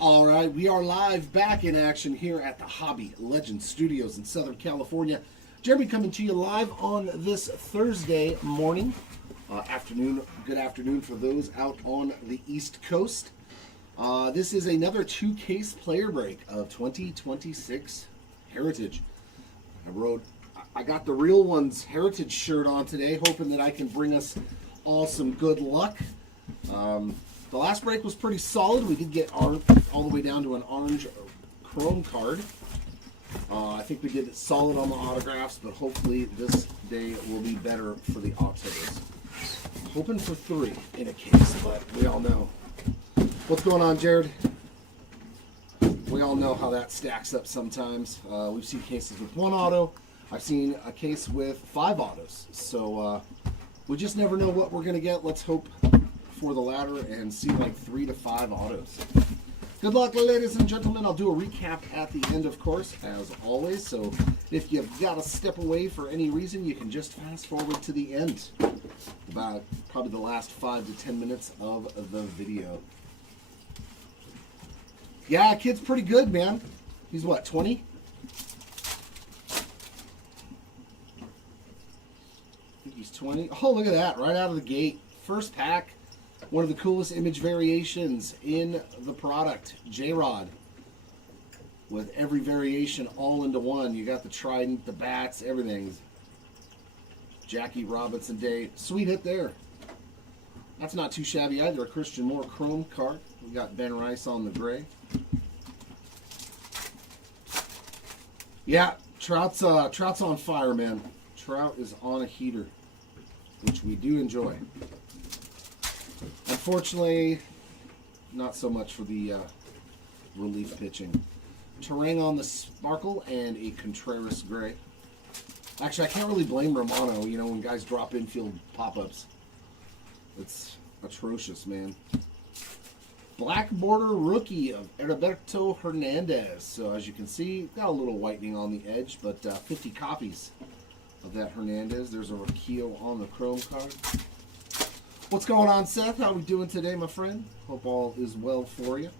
All right, we are live back in action here at the Hobby Legends Studios in Southern California. Jeremy coming to you live on this Thursday morning, afternoon. Good afternoon for those out on the East Coast. This is another two-case player break of 2026 Heritage. I got the Real Ones Heritage shirt on today, hoping that I can bring us all some good luck. The last break was pretty solid. We did get all the way down to an orange chrome card. I think we did it solid on the autographs, but hopefully this day will be better for the autos. Hoping for 3 in a case, but we all know. What's going on, Jared? We all know how that stacks up sometimes. We've seen cases with 1 auto. I've seen a case with 5 autos. So we just never know what we're going to get. Let's hope for the latter and see like 3 to 5 autos. Good luck, ladies and gentlemen. I'll do a recap at the end, of course, as always. So if you've got to step away for any reason, you can just fast forward to the end. About probably the last 5 to 10 minutes of the video. Yeah, kid's pretty good, man. He's what, 20? I think he's 20. Oh, look at that, right out of the gate. First pack. One of the coolest image variations in the product. J-Rod. With every variation all into one. You got the trident, the bats, everything. Jackie Robinson Day. Sweet hit there. That's not too shabby either. A Christian Moore chrome card. We got Ben Rice on the gray. Yeah, Trout's on fire, man. Trout is on a heater, which we do enjoy. Unfortunately, not so much for the relief pitching. Terang on the sparkle and a Contreras gray. Actually, I can't really blame Romano, you know, when guys drop infield pop-ups. It's atrocious, man. Black border rookie of Heriberto Hernandez. So as you can see, got a little whitening on the edge, but 50 copies of that Hernandez. There's a Rocchio on the chrome card. What's going on, Seth? How we doing today, my friend? Hope all is well for you.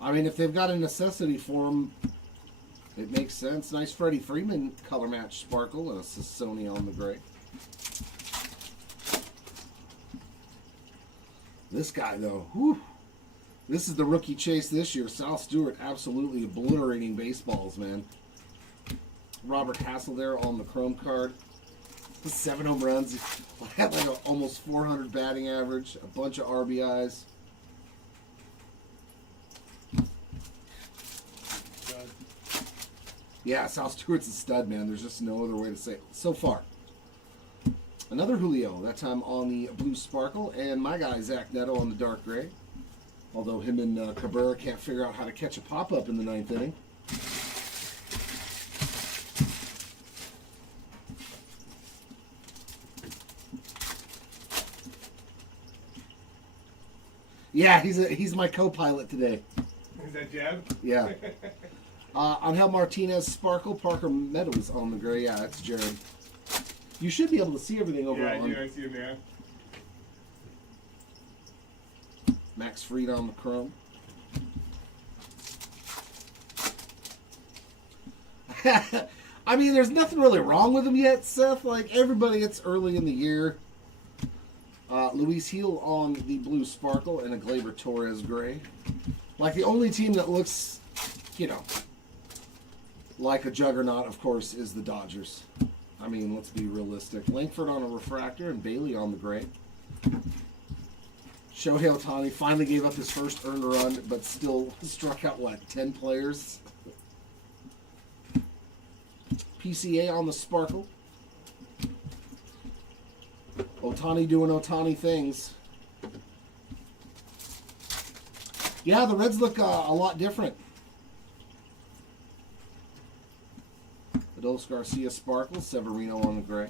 I mean, if they've got a necessity for them, it makes sense. Nice Freddie Freeman color match sparkle and a Sassoni on the gray. This guy, though, whew, this is the rookie chase this year. Sal Stewart absolutely obliterating baseballs, man. Robert Hassel there on the chrome card. 7 home runs. Had like almost 400 batting average. A bunch of RBIs. Yeah, Sal Stewart's a stud, man. There's just no other way to say it. So far. Another Julio, that time on the blue sparkle. And my guy, Zach Neto, on the dark gray. Although him and Cabrera can't figure out how to catch a pop-up in the 9th inning. Yeah, he's my co-pilot today. Is that Jeb? Yeah. Angel Martinez Sparkle, Parker Meadows on the gray. Yeah, that's Jared. You should be able to see everything over on. Yeah, I see him now. Max Fried on the chrome. I mean, there's nothing really wrong with him yet, Seth. Like, everybody, it's early in the year. Luis Heel on the blue sparkle and a Gleyber Torres gray. Like, the only team that looks, you know, like a juggernaut, of course, is the Dodgers. I mean, let's be realistic. Langford on a refractor and Bailey on the gray. Shohei Ohtani finally gave up his first earned run, but still struck out, what, 10 players? PCA on the sparkle. Ohtani doing Ohtani things. Yeah, the Reds look a lot different. Adolis Garcia sparkle, Severino on the gray.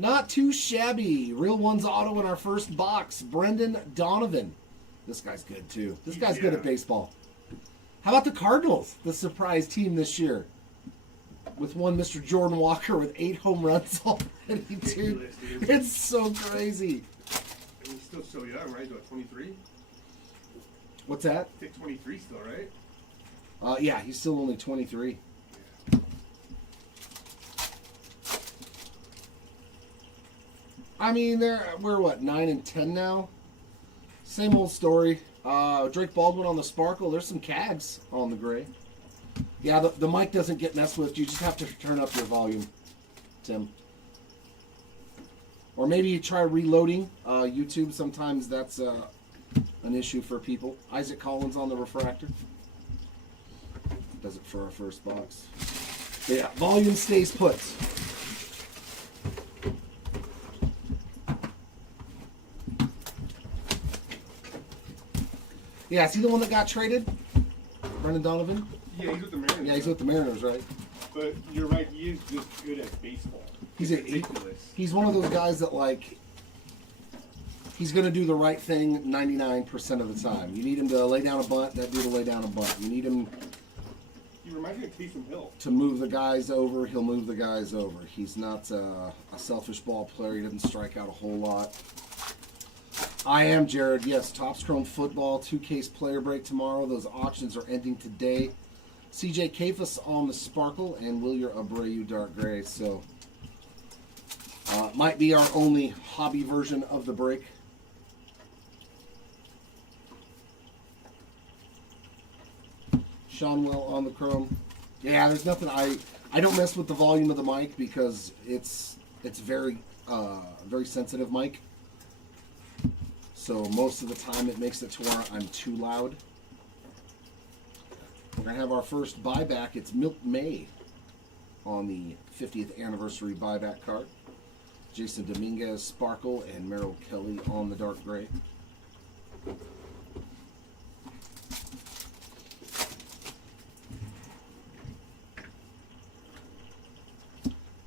Not too shabby. Real Ones auto in our first box. Brendan Donovan. This guy's good too. This guy's good at baseball. How about the Cardinals? The surprise team this year. With one Mr. Jordan Walker with 8 home runs already, dude. It's so crazy. And he's still so young, right? He's what, 23? What's that? I think 23 still, right? Yeah, he's still only 23. I mean, we're what, 9 and 10 now? Same old story. Drake Baldwin on the Sparkle. There's some Cags on the gray. Yeah, the mic doesn't get messed with. You just have to turn up your volume, Tim. Or maybe you try reloading YouTube. Sometimes that's an issue for people. Isaac Collins on the refractor. Does it for our first box. But yeah, volume stays put. Yeah, is he the one that got traded? Brendan Donovan? Yeah, he's with the Mariners. Yeah, he's with the Mariners, right? But you're right, he is just good at baseball. He's ridiculous. He's one of those guys that, like, he's going to do the right thing 99% of the time. You need him to lay down a bunt, that dude will lay down a bunt. You need him He reminds me of Taysom Hill. to move the guys over, he'll move the guys over. He's not a selfish ball player. He doesn't strike out a whole lot. I am Jared. Yes, Topps Chrome Football 2-case player break tomorrow. Those auctions are ending today. CJ Kafis on the Sparkle and Wilyer Abreu Dark Gray. So, might be our only hobby version of the break. Seanwell on the Chrome. Yeah, there's nothing. I don't mess with the volume of the mic because it's very very sensitive mic. So most of the time it makes it to where I'm too loud. We're going to have our first buyback. It's Milk May on the 50th anniversary buyback card. Jason Dominguez, Sparkle, and Merrill Kelly on the dark gray.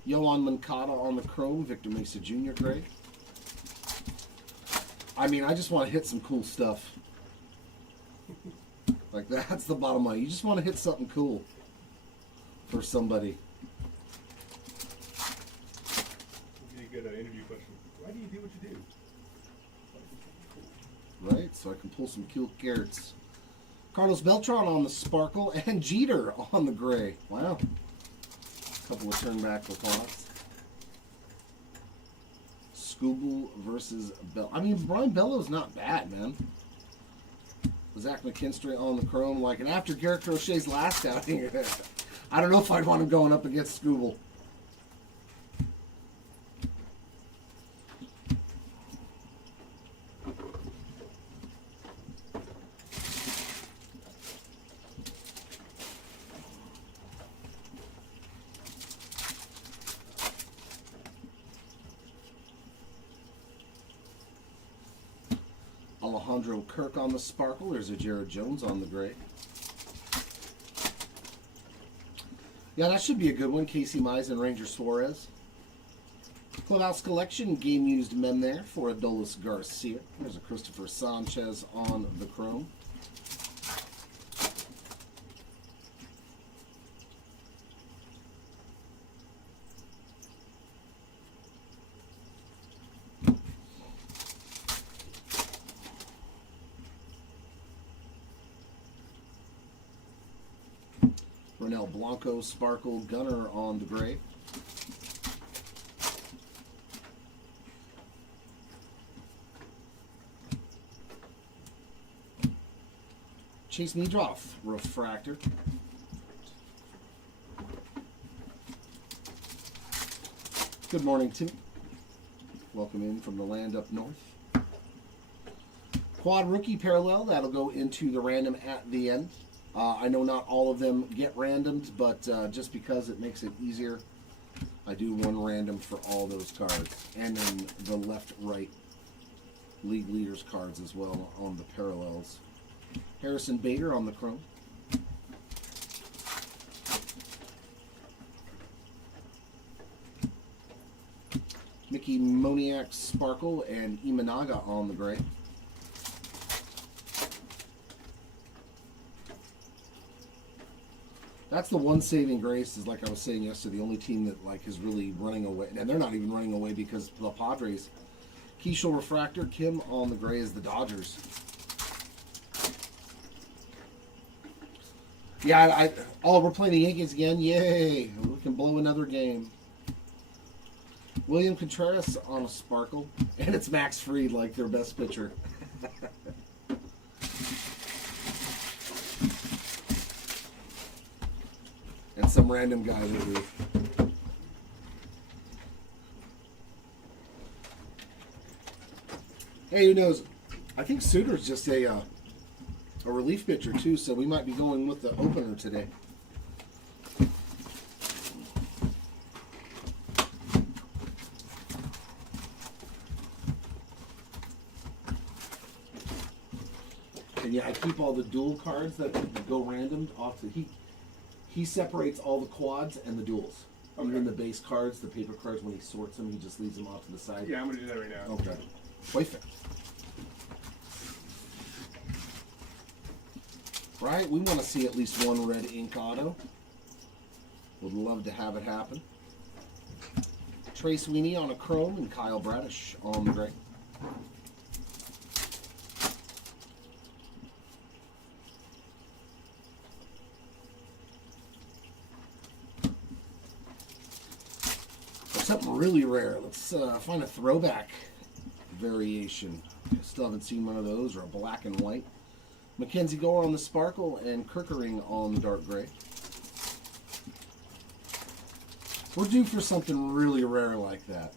Yohan Moncada on the Chrome, Victor Mesa Jr. gray. I mean, I just want to hit some cool stuff. Like, that's the bottom line. You just want to hit something cool for somebody. You get an interview question. Why do you do what you do? Right? So I can pull some cool carrots. Carlos Beltran on the Sparkle and Jeter on the gray. Wow. Couple of turn back LaPlace. Scooble versus Bell. I mean, Brian Bellows not bad, man. Zach McKinstry on the Chrome. Like, and after Garrett Crochet's last outing, I don't know if I'd want him going up against Scooble. Alejandro Kirk on the Sparkle. There's a Jared Jones on the gray. Yeah, that should be a good one. Casey Mize and Ranger Suarez. Clubhouse Collection, game used mem there for Adolis Garcia. There's a Christopher Sanchez on the Chrome. Ronel Blanco, Sparkle, Gunner on the gray. Chase Niedroff, Refractor. Good morning, Tim. Welcome in from the land up north. Quad Rookie Parallel, that'll go into the random at the end. I know not all of them get randomed, but just because it makes it easier, I do one random for all those cards. And then the left-right league leaders cards as well on the parallels. Harrison Bader on the Chrome. Mickey Ricky Moniak Sparkle and Imanaga on the gray. That's the one saving grace, is like I was saying yesterday, the only team that like is really running away, and they're not even running away because the Padres. Keishel Refractor, Kim on the gray is the Dodgers. Yeah, we're playing the Yankees again. Yay! We can blow another game. William Contreras on a Sparkle, and it's Max Fried, like their best pitcher. And some random guy that we. Hey, who knows? I think Suter's just a relief pitcher too, so we might be going with the opener today. And yeah, I keep all the dual cards that go random off to he separates all the quads and the duals. Okay. Even the base cards, the paper cards, when he sorts them, he just leaves them off to the side. Yeah, I'm going to do that right now. Okay. Perfect. Right? We want to see at least one red ink auto. Would love to have it happen. Trey Sweeney on a chrome and Kyle Bradish on the gray. Something really rare. Let's find a throwback variation. Still haven't seen one of those, or a black and white. Mackenzie Gore on the Sparkle and Kirkering on the dark gray. We're due for something really rare like that.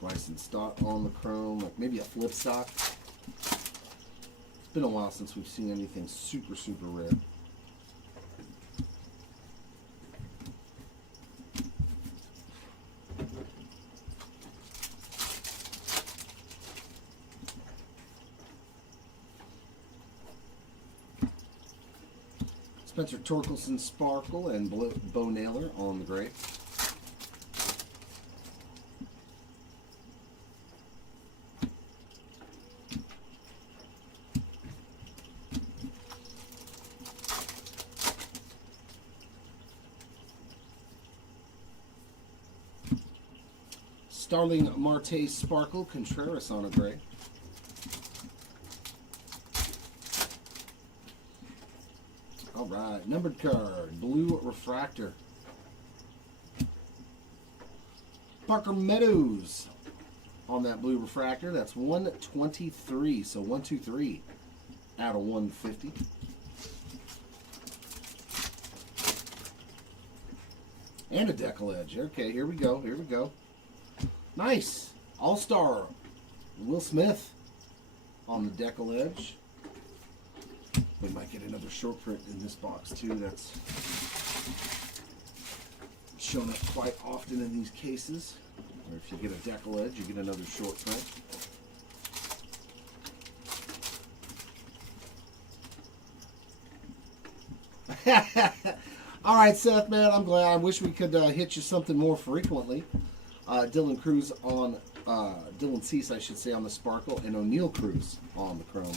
Bryson Stott on the chrome, like maybe a flip stock. It's been a while since we've seen anything super, super rare. Spencer Torkelson Sparkle and Bo Naylor on the gray. Starling Marte Sparkle, Contreras on a gray. All right, numbered card, blue refractor. Parker Meadows on that blue refractor. That's 123, so 123 out of 150. And a decal edge. Okay, here we go, here we go. Nice. All-Star Will Smith on the decal edge. We might get another short print in this box too. That's shown up quite often in these cases. Or if you get a decal edge, you get another short print. All right, Seth, man, I'm glad. I wish we could hit you something more frequently. Dylan Cruz on, Dylan Cease, I should say, on the Sparkle, and O'Neal Cruz on the chrome.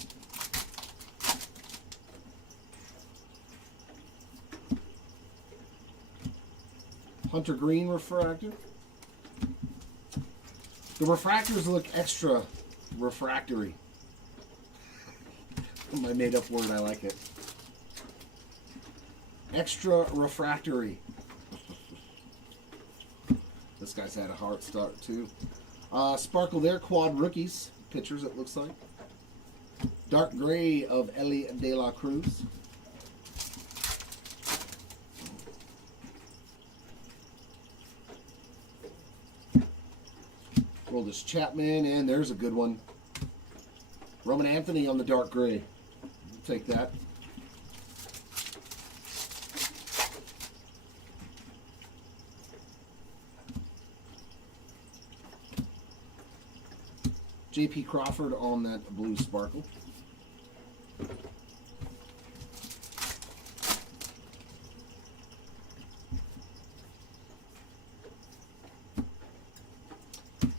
Hunter Green refractor. The refractors look extra refractory. My made-up word, I like it. Extra refractory. This guy's had a hard start too. Sparkle there, quad rookies. Pitchers, it looks like. Dark gray of Ellie De La Cruz. Roldis Chapman, and there's a good one. Roman Anthony on the dark gray. Take that. J.P. Crawford on that blue Sparkle. .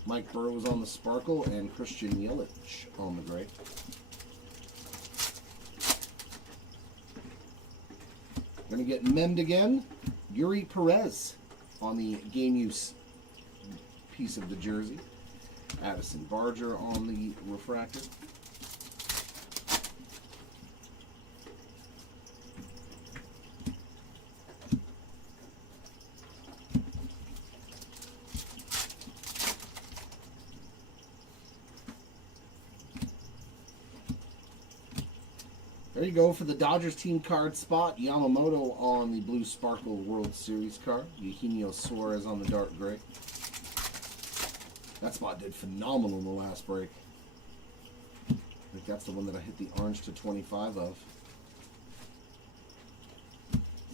Mike Burrows on the sparkle, and Christian Yelich on the gray. Going to get memmed again. Yuri Perez on the game use piece of the jersey. Addison Barger on the refractor. There you go for the Dodgers team card spot. Yamamoto on the blue sparkle World Series card. Eugenio Suarez on the dark gray. That spot did phenomenal in the last break. I think that's the one that I hit the orange to 25 of.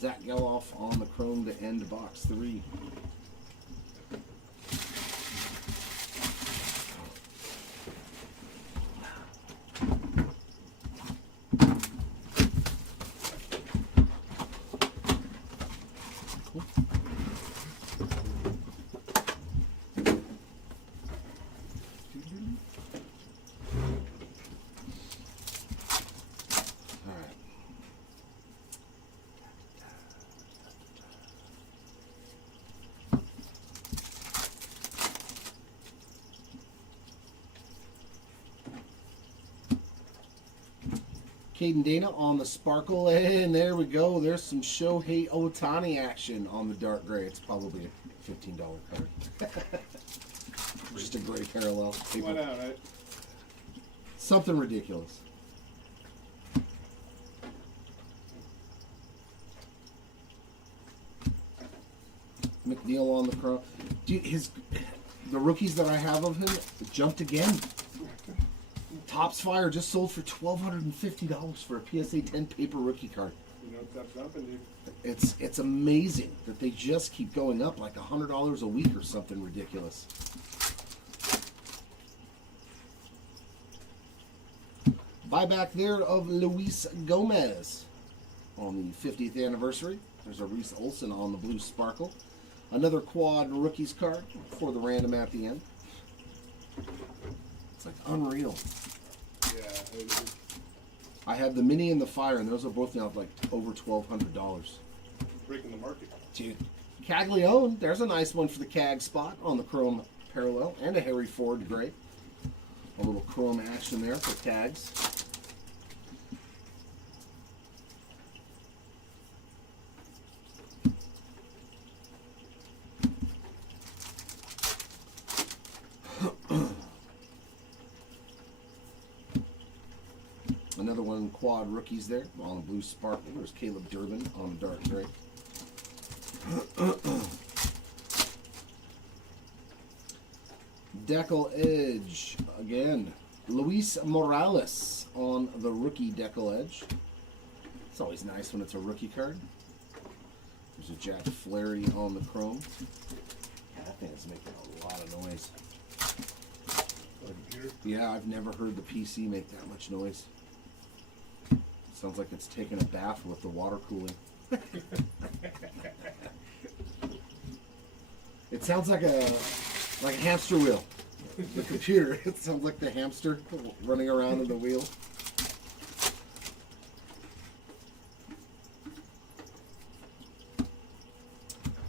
Zach Geloff on the chrome to end box 3. Caden Dana on the sparkle, and there we go. There's some Shohei Ohtani action on the dark gray. It's probably a $15 card. Just a gray parallel. Why not, right? Something ridiculous. McNeil on the chrome. Dude, the rookies that I have of him jumped again. Topps Fire just sold for $1,250 for a PSA 10 paper rookie card. You know, that's jumping, dude. It's amazing that they just keep going up like $100 a week or something ridiculous. Buyback there of Luis Gomez on the 50th anniversary. There's a Reese Olson on the blue sparkle. Another quad rookies card for the random at the end. It's like unreal. Yeah. I have the mini and the fire, and those are both now like over $1,200. Breaking the market. Dude, Caglione, there's a nice one for the CAG spot on the chrome parallel, and a Harry Ford gray. A little chrome action there for tags. Another one quad rookies there on the blue sparkle. There's Caleb Durbin on the dark gray. Decal Edge again. Luis Morales on the rookie Decal Edge. It's always nice when it's a rookie card. There's a Jack Flaherty on the chrome. Yeah, that thing is making a lot of noise. Yeah, I've never heard the PC make that much noise. Sounds like it's taking a bath with the water cooling. It sounds like a hamster wheel. The computer. It sounds like the hamster running around in the wheel.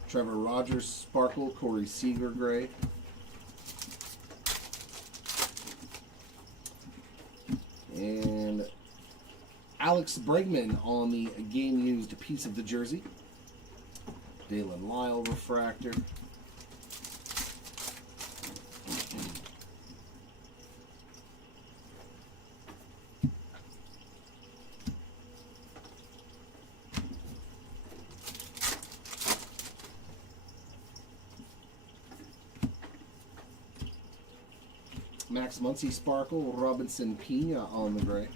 Trevor Rogers sparkle, Corey Seager gray. And Alex Bregman on the game-used piece of the jersey. Dalen Lyle refractor. Max Muncy sparkle, Robinson Pena on the gray.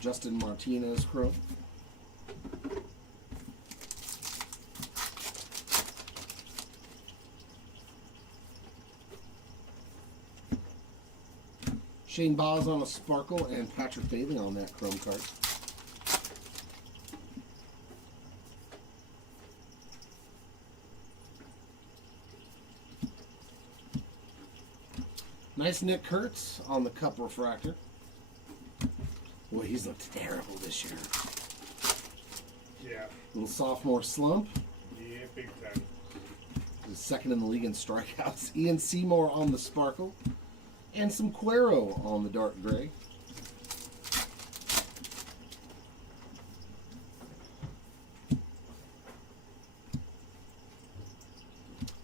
Justin Martinez chrome. Shane Baz on a sparkle and Patrick Bailey on that chrome card. Nice Nick Kurtz on the Cup refractor. Boy, he's looked terrible this year. Yeah. Little sophomore slump. Yeah, big time. He's second in the league in strikeouts. Ian Seymour on the Sparkle. And some Cuero on the dark gray.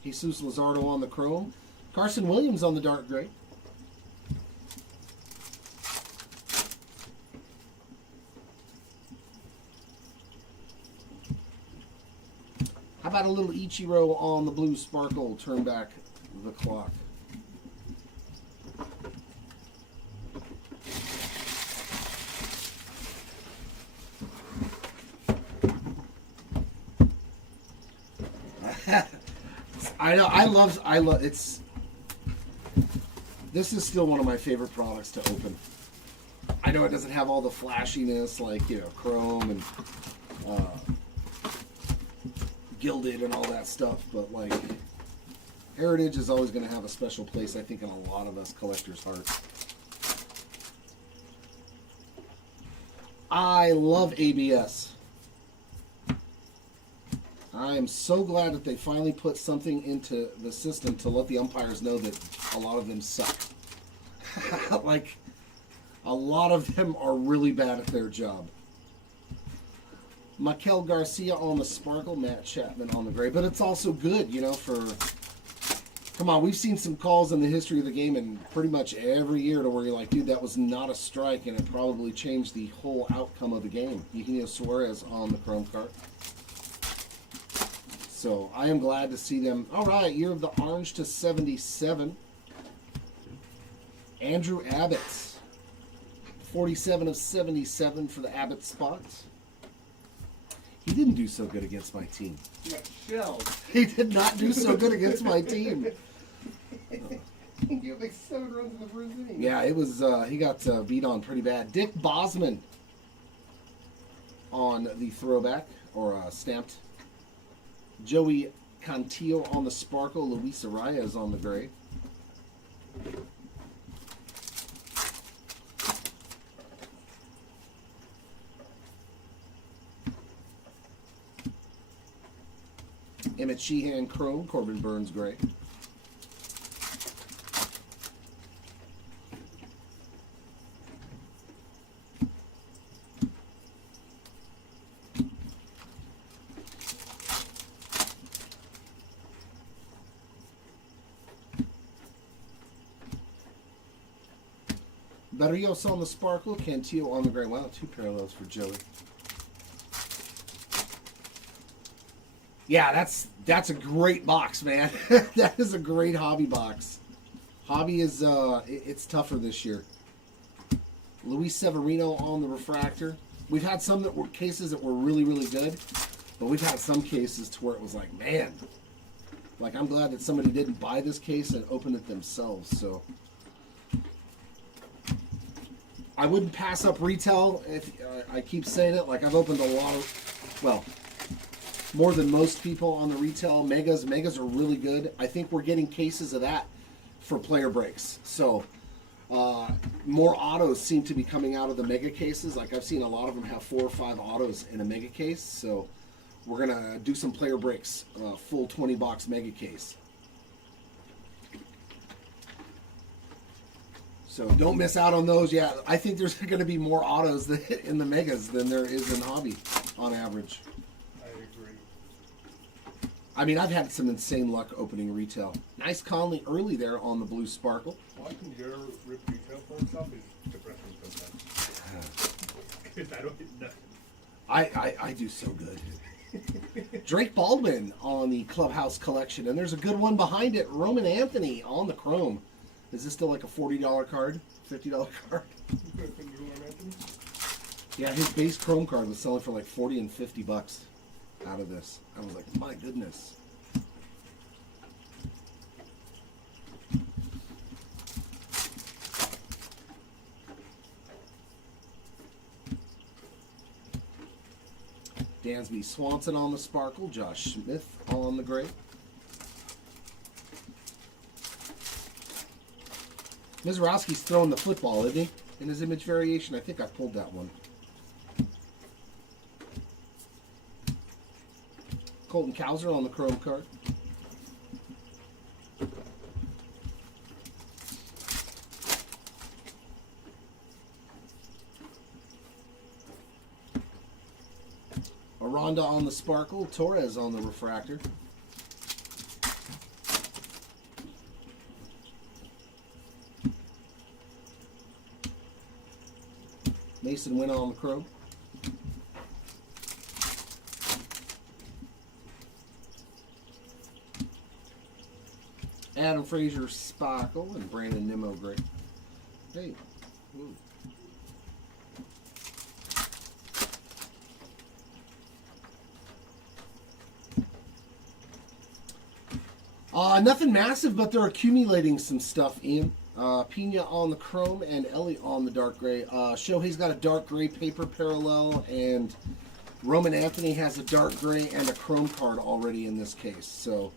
Jesus Luzardo on the chrome. Carson Williams on the dark gray. How about a little Ichiro on the blue Sparkle? Turn back the clock. I love it's this is still one of my favorite products to open. I know it doesn't have all the flashiness like, you know, chrome and gilded and all that stuff, but like Heritage is always going to have a special place, I think, in a lot of us collectors' hearts. I love ABS. I am so glad that they finally put something into the system to let the umpires know that a lot of them suck. Like, a lot of them are really bad at their job. Maikel Garcia on the Sparkle, Matt Chapman on the gray. But it's also good, you know, for... Come on, we've seen some calls in the history of the game and pretty much every year to where you're like, dude, that was not a strike, and it probably changed the whole outcome of the game. Eugenio Suarez on the chrome card. So I am glad to see them. All right, year of the orange to 77. Andrew Abbott. 47 of 77 for the Abbott spots. He didn't do so good against my team. Yeah, shelled. He did not do so good against my team. He had like 7 runs in the first inning. Yeah, it was. He got beat on pretty bad. Dick Bosman on the throwback, or stamped. Joey Cantillo on the Sparkle. Luis Arias on the gray. Emmett Sheehan chrome. Corbin Burns gray. Barrios on the Sparkle, Cantillo on the gray. Wow, 2 parallels for Joey. Yeah, that's a great box, man. That is a great hobby box. Hobby is it's tougher this year. Luis Severino on the refractor. We've had some that were cases that were really, really good, but we've had some cases to where it was like, man, like I'm glad that somebody didn't buy this case and open it themselves. So I wouldn't pass up retail. If I keep saying it, like I've opened a lot of, well, more than most people on the retail. Megas are really good. I think we're getting cases of that for player breaks. So more autos seem to be coming out of the mega cases. Like I've seen a lot of them have 4 or 5 autos in a mega case. So we're gonna do some player breaks, full 20-box mega case. So don't miss out on those. Yeah, I think there's going to be more autos in the megas than there is in hobby on average. I agree. I mean, I've had some insane luck opening retail. Nice Conley early there on the blue Sparkle. Watching your rip retail for itself is depressing sometimes. Because I don't get nothing. I do so good. Drake Baldwin on the Clubhouse Collection. And there's a good one behind it. Roman Anthony on the chrome. Is this still like a $40 card? $50 card? Yeah, his base chrome card was selling for like 40 and 50 bucks out of this. I was like, my goodness. Dansby Swanson on the Sparkle. Josh Smith on the gray. Mizorowski's throwing the football, isn't he? In his image variation, I think I pulled that one. Colton Cowser on the chrome card. Aranda on the sparkle. Torres on the refractor. Mason Winner on the chrome. Adam Frazier sparkle and Brandon Nimmo gray. Hey. Ooh. Nothing massive, but they're accumulating some stuff, Ian. Pena on the chrome and Ellie on the dark gray. Shohei's got a dark gray paper parallel, and Roman Anthony has a dark gray and a chrome card already in this case. So,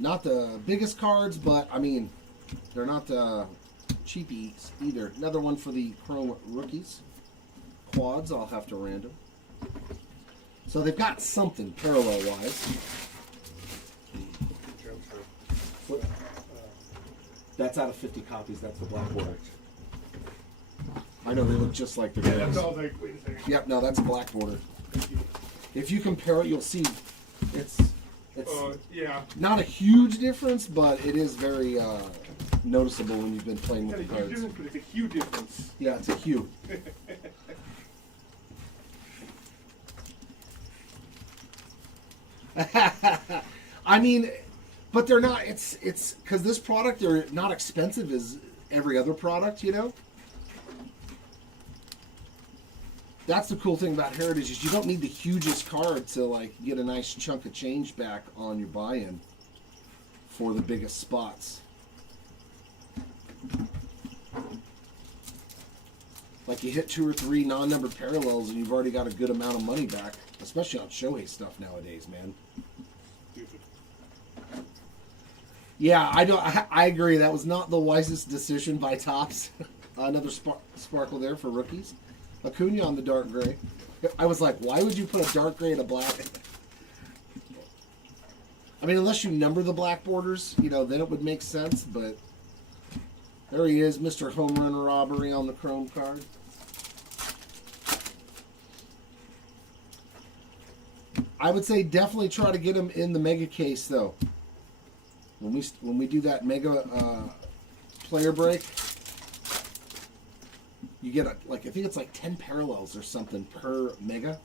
not the biggest cards, but, I mean, they're not cheapies either. Another one for the chrome rookies. Quads, I'll have to random. So they've got something parallel-wise. That's out of 50 copies. That's the black border. I know they look just like the Yeah, grays. that's all. Like, wait a second. Yep, no, that's black border. If you compare it, you'll see it's yeah. not a huge difference, but it is very noticeable when you've been playing with It's the not a huge cards. difference, but it's a huge difference. Yeah, it's a hue. I mean, but they're not. It's because this product, they're not expensive as every other product, you know. That's the cool thing about Heritage is you don't need the hugest card to like get a nice chunk of change back on your buy-in for the biggest spots. Like you hit 2 or 3 non-numbered parallels and you've already got a good amount of money back, especially on Shohei stuff nowadays, man. Stupid. Yeah, I agree. That was not the wisest decision by Topps. Another sparkle there for rookies. Acuna on the dark gray. I was like, why would you put a dark gray and a black? I mean, unless you number the black borders, you know, then it would make sense. But there he is, Mr. Home Run Robbery on the chrome card. I would say definitely try to get him in the mega case, though. When we do that mega player break, you get I think it's like 10 parallels or something per mega.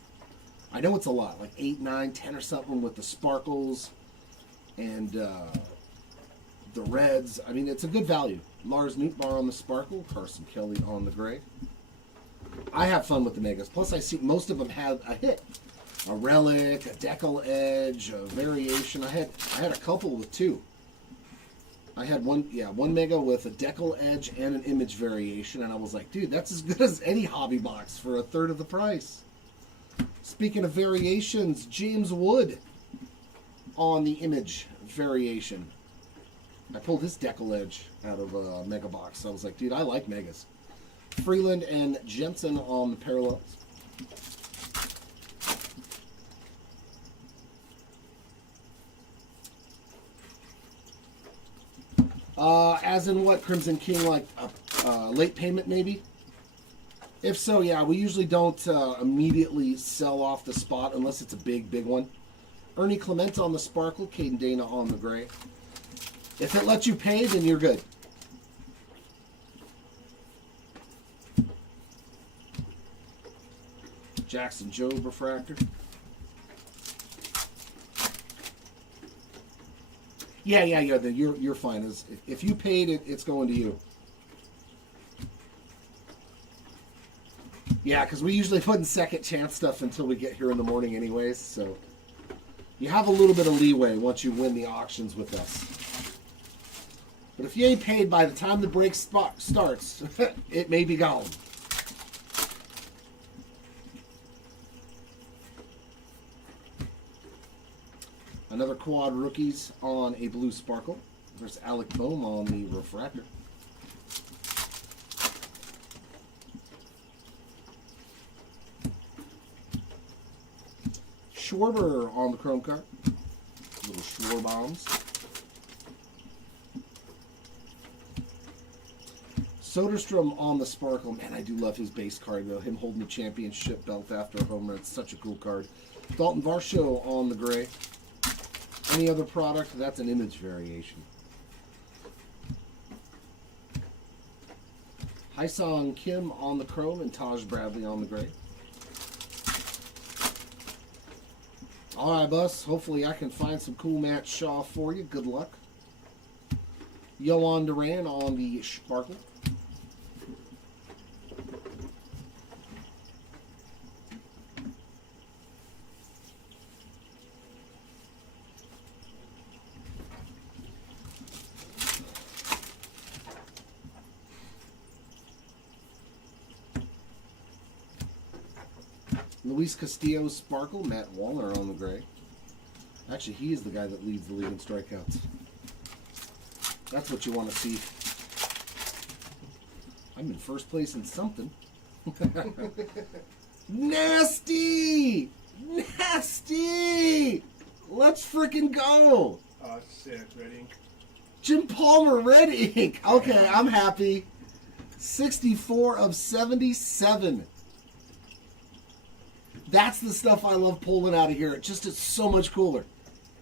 I know it's a lot, like 8, 9, 10 or something with the sparkles and the reds. I mean, it's a good value. Lars Nootbaar on the sparkle, Carson Kelly on the gray. I have fun with the megas. Plus, I see most of them have a hit. A relic, a decal edge, a variation. I had a couple with 2. I had one mega with a decal edge and an image variation, and I was like, dude, that's as good as any hobby box for a third of the price. Speaking of variations, James Wood on the image variation. I pulled his decal edge out of a mega box. I was like, dude, I like megas. Freeland and Jensen on the parallels. As in what, Crimson King, like a late payment maybe? If so, yeah, we usually don't immediately sell off the spot unless it's a big one. Ernie Clement on the sparkle, Caden Dana on the gray. If it lets you pay, then you're good. Jackson Jobe refractor. Yeah. You're fine. If you paid it, it's going to you. Yeah, because we usually put in second chance stuff until we get here in the morning anyways, so you have a little bit of leeway once you win the auctions with us. But if you ain't paid by the time the break starts, it may be gone. Another quad rookies on a blue sparkle. There's Alec Boehm on the refractor. Schwarber on the chrome card. Little Schwarbombs. Soderstrom on the sparkle. Man, I do love his base card, though. Him holding the championship belt after a home run. It's such a cool card. Dalton Varsho on the gray. Any other product? That's an image variation. Hyesung Kim on the chrome and Taj Bradley on the gray. All right, Bus. Hopefully I can find some cool Matt Shaw for you. Good luck. Yohan Duran on the sparkle. Luis Castillo sparkle, Matt Wallner on the gray. Actually, he is the guy that leads the league in strikeouts. That's what you want to see. I'm in first place in something. Nasty! Nasty! Let's freaking go! Sick, red ink. Jim Palmer, red ink. Okay, I'm happy. 64 of 77. That's the stuff I love pulling out of here. It just is so much cooler.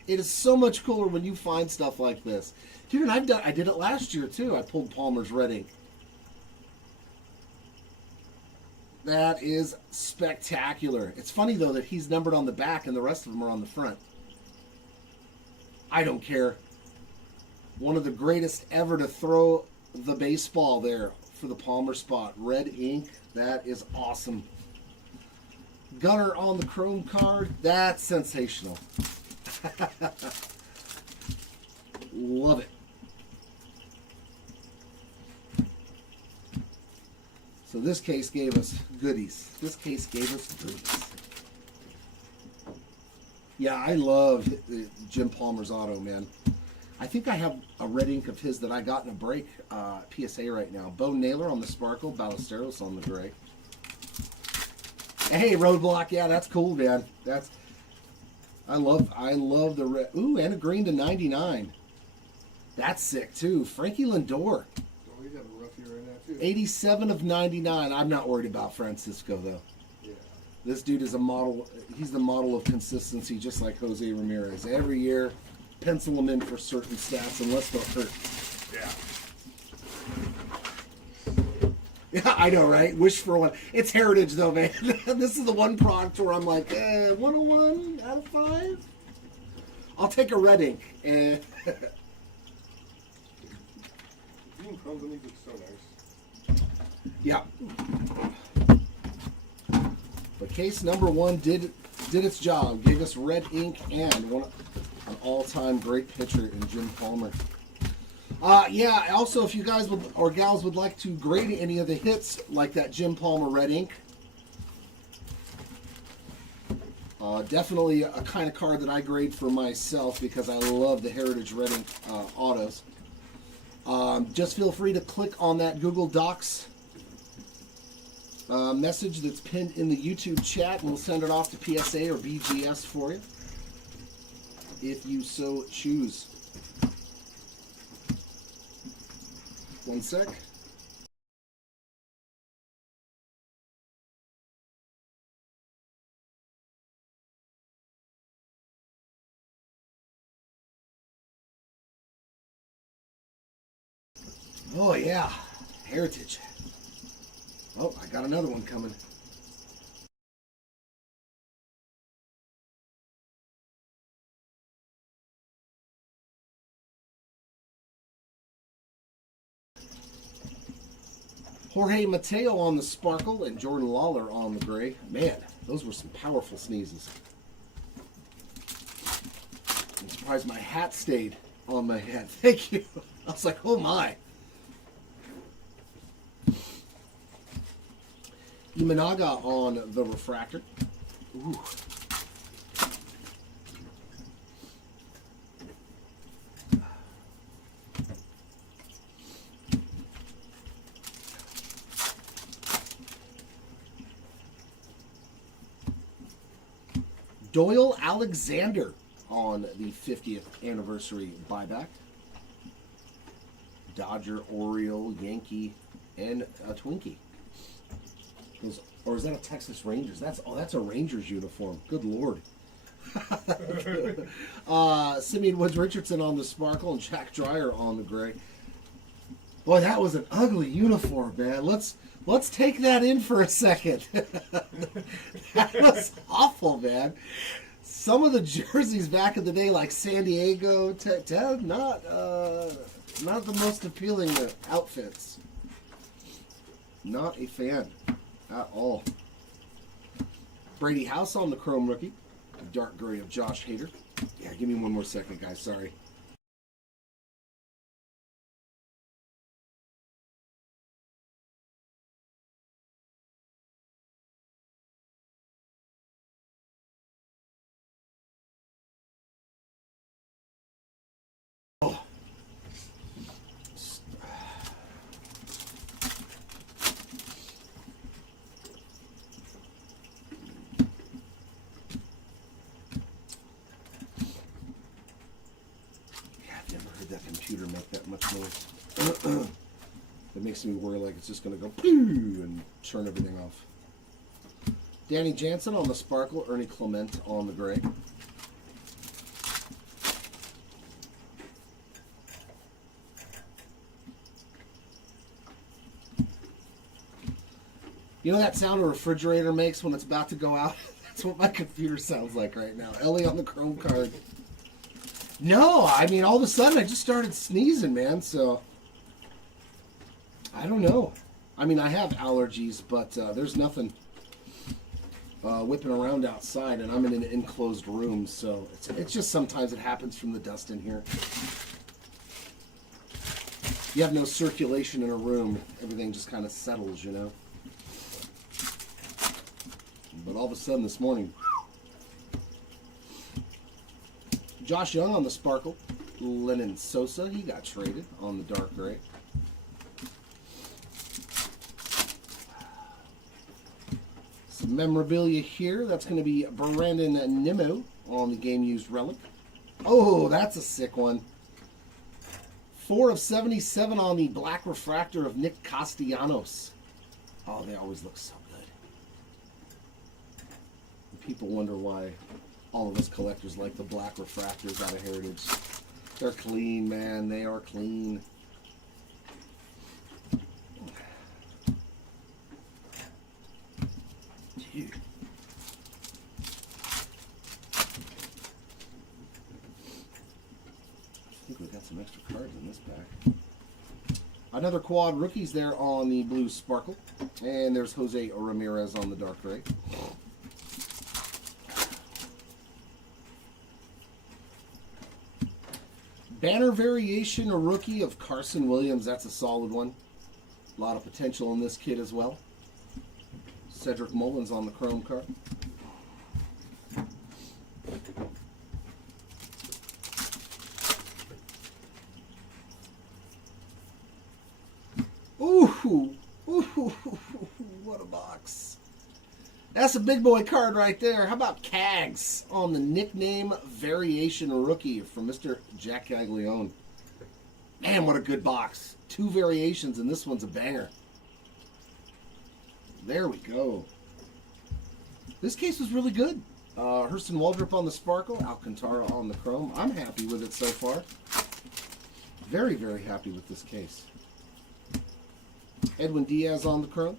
It is so much cooler when you find stuff like this. Dude, I did it last year too. I pulled Palmer's red ink. That is spectacular. It's funny though that he's numbered on the back and the rest of them are on the front. I don't care. One of the greatest ever to throw the baseball there for the Palmer spot. Red ink. That is awesome. Gunner on the chrome card. That's sensational. Love it. So this case gave us goodies. This case gave us goodies. Yeah, I love Jim Palmer's auto, man. I think I have a red ink of his that I got in a break PSA right now. Bo Naylor on the sparkle. Ballesteros on the gray. Hey, Roadblock, yeah, that's cool, man. I love the red. Ooh, and a green to 99. That's sick too. Frankie Lindor. Oh, he's having a rough year right now too. 87 of 99. I'm not worried about Francisco though. Yeah. This dude is a model. He's the model of consistency, just like Jose Ramirez. Every year, pencil him in for certain stats unless they'll hurt. Yeah. Yeah, I know, right? Wish for one. It's heritage, though, man. This is the one product where I'm like, 101 out of 5? I'll take a red ink. Green chrome ink looks so nice. Yeah. But case number 1 did its job. Gave us red ink and an all-time great pitcher in Jim Palmer. Yeah, also if you guys would or gals would like to grade any of the hits like that Jim Palmer red ink, definitely a kind of card that I grade for myself because I love the Heritage red ink autos. Just feel free to click on that Google Docs message that's pinned in the YouTube chat and we'll send it off to PSA or BGS for you if you so choose. One sec. Oh yeah, Heritage. Oh, I got another one coming. Jorge Mateo on the sparkle and Jordan Lawler on the gray. Man, those were some powerful sneezes. I'm surprised my hat stayed on my head. Thank you. I was like, oh my. Imanaga on the refractor. Ooh. Doyle Alexander on the 50th anniversary buyback. Dodger, Oriole, Yankee, and a Twinkie. Or is that a Texas Rangers? That's a Rangers uniform. Good Lord. Simeon Woods Richardson on the Sparkle and Jack Dreyer on the gray. Boy, that was an ugly uniform, man. Let's take that in for a second. That was awful, man. Some of the jerseys back in the day, like San Diego, not the most appealing outfits. Not a fan at all. Brady House on the chrome rookie. Dark gray of Josh Hader. Yeah, give me one more second, guys. Sorry. That computer make that much noise. It makes me worry like it's just going to go and turn everything off. Danny Jansen on the Sparkle, Ernie Clement on the gray. You know that sound a refrigerator makes when it's about to go out? That's what my computer sounds like right now. Ellie on the chrome card. No, I mean, all of a sudden I just started sneezing, man, so I don't know. I mean, I have allergies, but there's nothing whipping around outside, and I'm in an enclosed room, so it's just sometimes it happens from the dust in here. You have no circulation in a room. Everything just kind of settles, you know. But all of a sudden this morning... Josh Young on the Sparkle. Lennon Sosa, he got traded on the dark gray. Some memorabilia here. That's going to be Brandon Nimmo on the game-used relic. Oh, that's a sick one. 4 of 77 on the black refractor of Nick Castellanos. Oh, they always look so good. People wonder why all of us collectors like the black refractors out of Heritage. They're clean, man. They are clean. Dude. I think we got some extra cards in this pack. Another quad rookies there on the blue Sparkle. And there's Jose Ramirez on the dark gray. Banner variation, a rookie of Carson Williams. That's a solid one. A lot of potential in this kid as well. Cedric Mullins on the chrome card. Ooh, ooh, what a box. That's a big boy card right there. How about Cags on the nickname variation rookie from Mr. Jack Gaglione? Man, what a good box. 2 variations, and this one's a banger. There we go. This case was really good. Hurston Waldrop on the Sparkle, Alcantara on the chrome. I'm happy with it so far. Very, very happy with this case. Edwin Diaz on the chrome.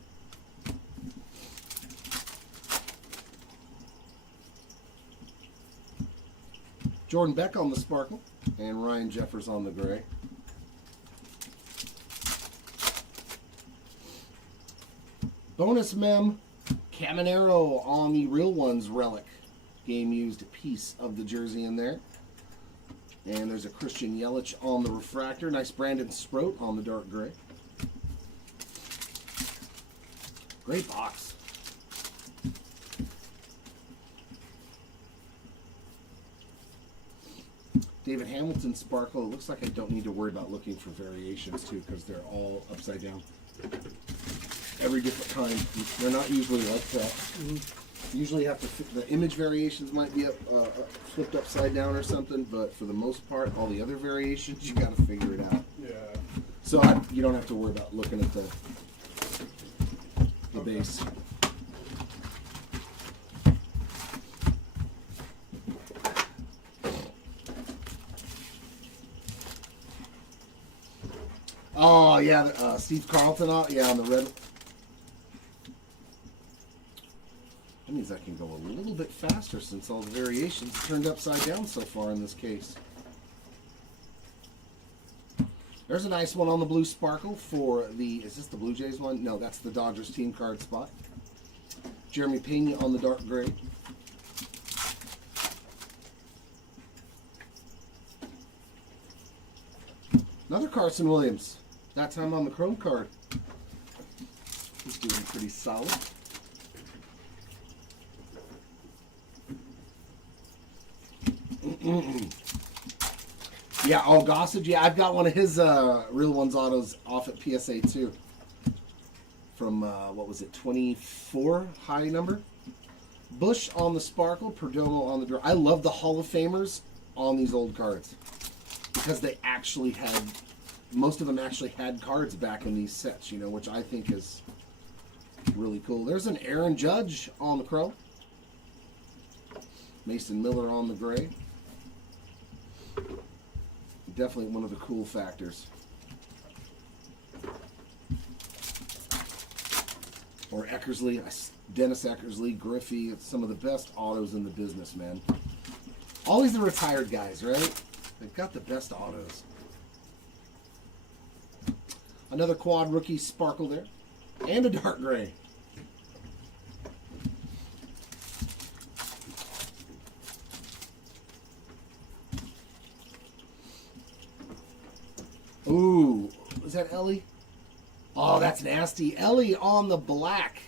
Jordan Beck on the Sparkle, and Ryan Jeffers on the gray. Bonus mem, Caminero on the Real Ones relic. Game-used piece of the jersey in there. And there's a Christian Yelich on the refractor. Nice Brandon Sproat on the dark gray. Great box. David Hamilton Sparkle. It looks like I don't need to worry about looking for variations too, because they're all upside down. Every different time. They're not usually like that. Usually you have to the image variations might be flipped upside down or something, but for the most part, all the other variations you got to figure it out. Yeah. So you don't have to worry about looking at the base. Oh yeah, Steve Carlton. Yeah, on the red. That means I can go a little bit faster since all the variations turned upside down so far in this case. There's a nice one on the blue sparkle for the, is this the Blue Jays one? No, that's the Dodgers team card spot. Jeremy Pena on the dark gray. Another Carson Williams. That time on the chrome card. He's doing pretty solid. Yeah, oh, Gossage. Yeah, I've got one of his Real Ones autos off at PSA too. From, what was it, 24 high number? Bush on the sparkle, Perdomo on the draw. I love the Hall of Famers on these old cards. Because they actually had, most of them actually had cards back in these sets, you know, which I think is really cool. There's an Aaron Judge on the chrome. Mason Miller on the gray. Definitely one of the cool factors. Or Eckersley, Dennis Eckersley, Griffey. It's some of the best autos in the business, man. Always the retired guys, right? They've got the best autos. Another quad rookie sparkle there. And a dark gray. Ooh, was that Ellie? Oh, that's nasty. Ellie on the black.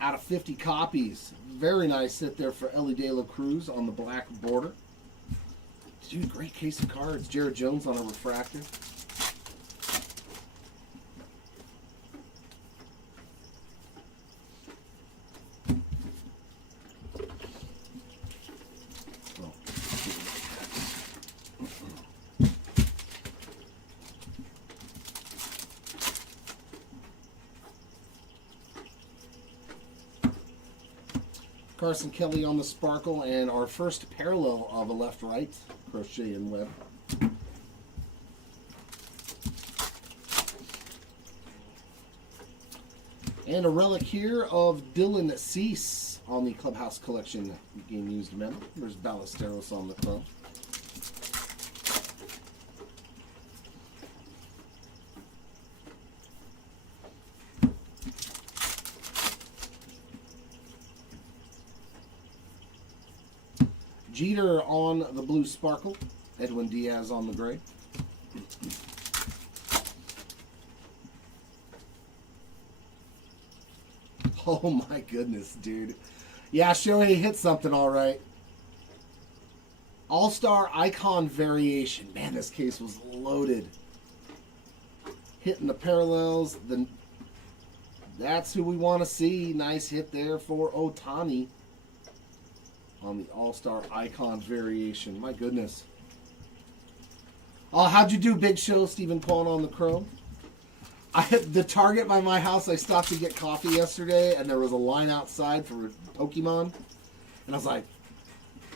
Out of 50 copies. Very nice hit there for Ellie De La Cruz on the black border. Dude, great case of cards. Jared Jones on a refractor. Carson Kelly on the sparkle, and our first parallel of a left-right crochet and web. And a relic here of Dylan Cease on the Clubhouse Collection game used memo. There's Ballesteros on the chrome. Jeter on the blue sparkle. Edwin Diaz on the gray. Oh my goodness, dude. Yeah, Shohei hit something all right. All-Star Icon Variation. Man, this case was loaded. Hitting the parallels. That's who we want to see. Nice hit there for Ohtani on the All-Star Icon Variation. My goodness. Oh, how'd you do, Big Show? Stephen Paul on the chrome. The Target by my house, I stopped to get coffee yesterday, and there was a line outside for Pokemon. And I was like,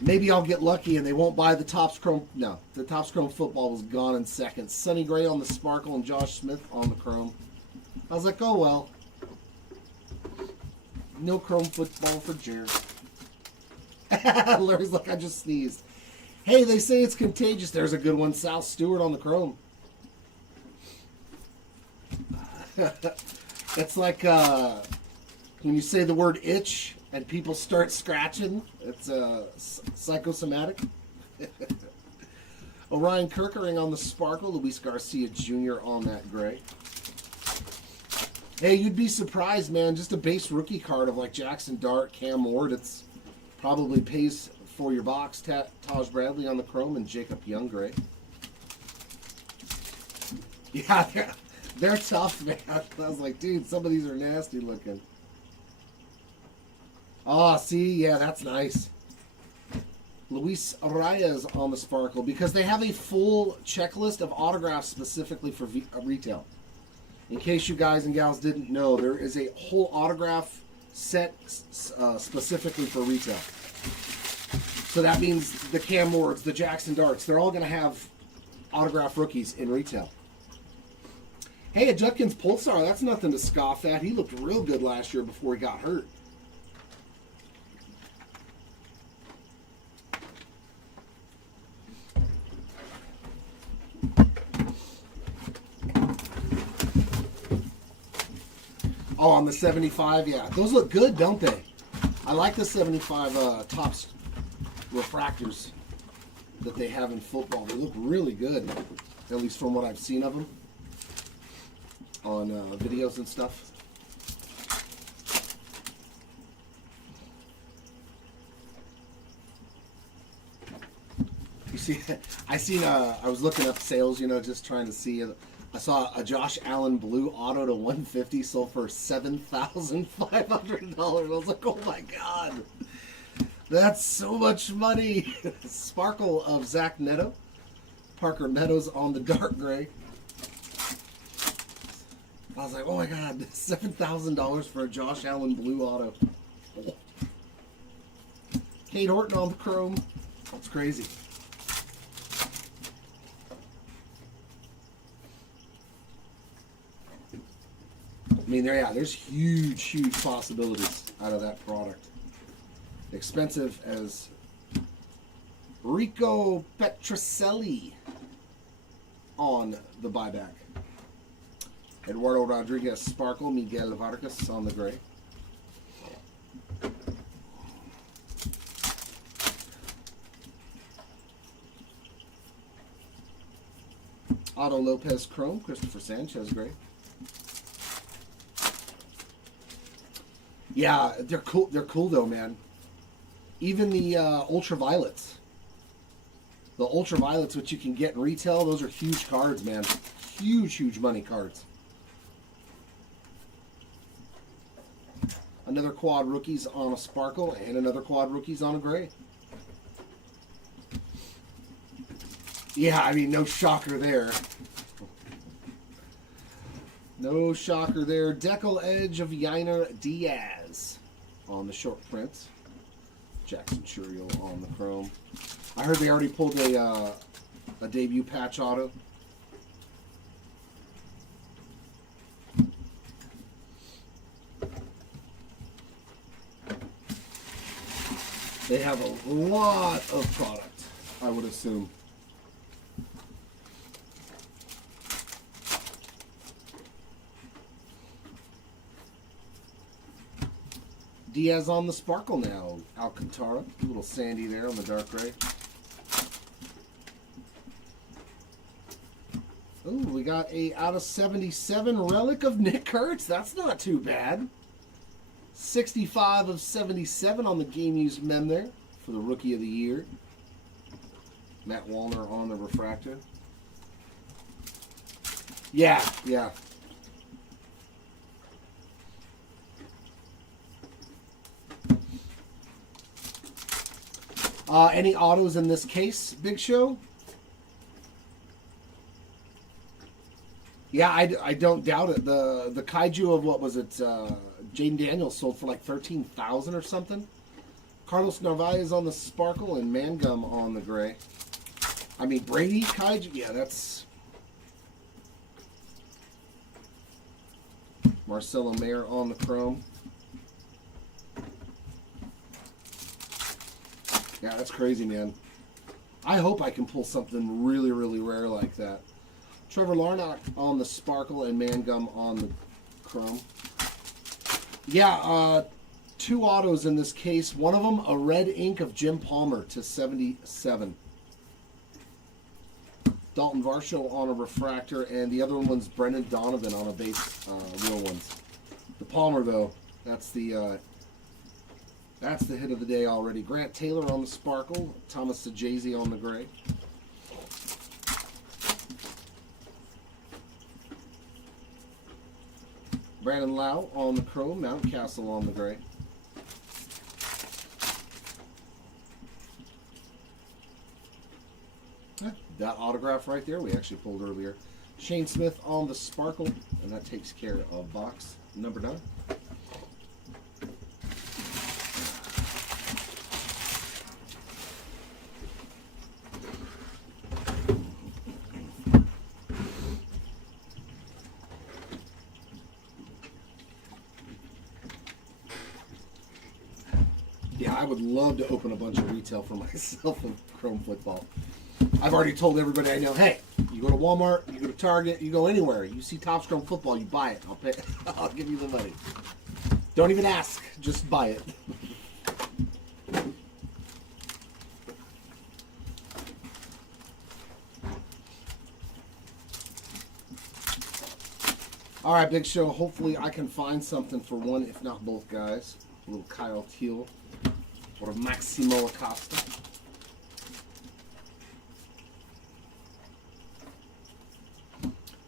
maybe I'll get lucky and they won't buy the Topps Chrome. No, the Topps Chrome football was gone in seconds. Sonny Gray on the sparkle and Josh Smith on the chrome. I was like, oh well. No chrome football for Jared. Larry's like, I just sneezed. Hey, they say it's contagious. There's a good one. Sal Stewart on the chrome. It's like when you say the word itch and people start scratching. It's psychosomatic. Orion Kirkering on the sparkle. Luis Garcia Jr. on that gray. Hey, you'd be surprised, man. Just a base rookie card of like Jackson Dart, Cam Ward. It's probably pays for your box. Taj Bradley on the chrome and Jacob Young gray. Yeah, they're tough, man. I was like, dude, some of these are nasty looking. Oh, see, yeah, that's nice. Luis Arias on the Sparkle, because they have a full checklist of autographs specifically for retail. In case you guys and gals didn't know, there is a whole autograph set specifically for retail. So that means the Cam Wards, the Jackson Darts, they're all going to have autograph rookies in retail. Hey, a Judkins Pulsar, that's nothing to scoff at. He looked real good last year before he got hurt. Oh, on the 75, yeah. Those look good, don't they? I like the 75 Topps refractors that they have in football. They look really good, at least from what I've seen of them on videos and stuff. You see, I was looking up sales, just trying to see. I saw a Josh Allen blue auto to 150 sold for $7,500. I was like, oh my God. That's so much money. Sparkle of Zach Neto. Parker Meadows on the dark gray. I was like, oh my God, $7,000 for a Josh Allen blue auto. Kate Horton on the chrome. That's crazy. I mean, there's huge possibilities out of that product. Expensive as Rico Petrocelli on the buyback. Eduardo Rodriguez Sparkle, Miguel Vargas on the gray. Otto Lopez Chrome, Christopher Sanchez gray. Yeah, they're cool. They're cool though, man. Even the ultraviolets. The ultraviolets, which you can get in retail, those are huge cards, man. Huge money cards. Another quad rookies on a Sparkle and another quad rookies on a gray. Yeah, I mean, no shocker there. No shocker there. Decal Edge of Yainer Diaz on the short prints. Jackson Churiel on the chrome. I heard they already pulled a debut patch auto. They have a lot of product, I would assume. Diaz on the Sparkle now. Alcantara. A little sandy there on the dark gray. Ooh, we got a out of 77 relic of Nick Kurtz. That's not too bad. 65 of 77 on the game used mem there for the rookie of the year. Matt Wallner on the refractor. Yeah. Any autos in this case, Big Show? Yeah, I don't doubt it. The Kaiju of what was it? Jaden Daniels sold for like $13,000 or something. Carlos Narvaez on the Sparkle and Mangum on the gray. I mean, Brady Kaiju. Yeah, that's Marcelo Mayer on the chrome. Yeah, that's crazy, man. I hope I can pull something really rare like that. Trevor Larnach on the Sparkle and Mangum on the chrome. Yeah, two autos in this case. One of them, a red ink of Jim Palmer to 77. Dalton Varsho on a refractor, and the other one's Brendan Donovan on a base, real ones. The Palmer, though, that's the hit of the day already. Grant Taylor on the Sparkle, Thomas Sajazi on the gray. Brandon Lau on the chrome, Mountcastle on the gray. Yeah, that autograph right there we actually pulled earlier. Shane Smith on the Sparkle, and that takes care of box number 9. Yeah, I would love to open a bunch of retail for myself of Chrome football. I've already told everybody I know, hey, you go to Walmart, you go to Target, you go anywhere, you see Topps Chrome football, you buy it. I'll pay. I'll give you the money. Don't even ask, just buy it. All right, Big Show. Hopefully, I can find something for one, if not both guys. A little Kyle Teal or Maximo Acosta.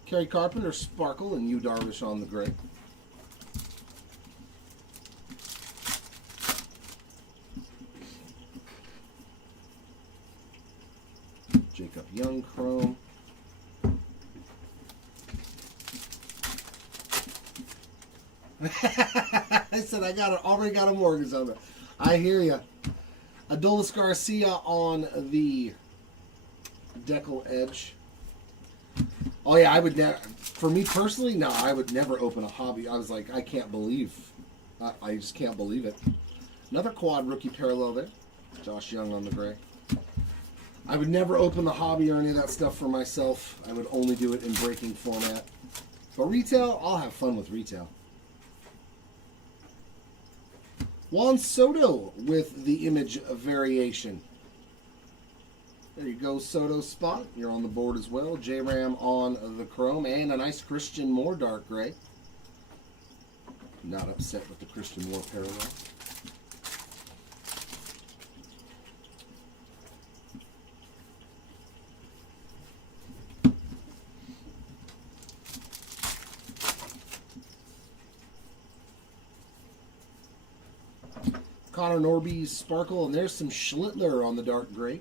Kerry Carpenter, Sparkle, and Yu Darvish on the gray. Jacob Young, Chrome. I said I already got a mortgage on it. I hear you. Adolis Garcia on the decal edge. Oh yeah, I would never. For me personally, no, I would never open a hobby. I was like, I can't believe. I just can't believe it. Another quad rookie parallel there. Josh Young on the gray. I would never open the hobby or any of that stuff for myself. I would only do it in breaking format. But retail, I'll have fun with retail. Juan Soto with the image variation. There you go, Soto spot. You're on the board as well. J-Ram on the Chrome. And a nice Christian Moore dark gray. Not upset with the Christian Moore parallel. Connor Norby's Sparkle, and there's some Schlittler on the dark gray.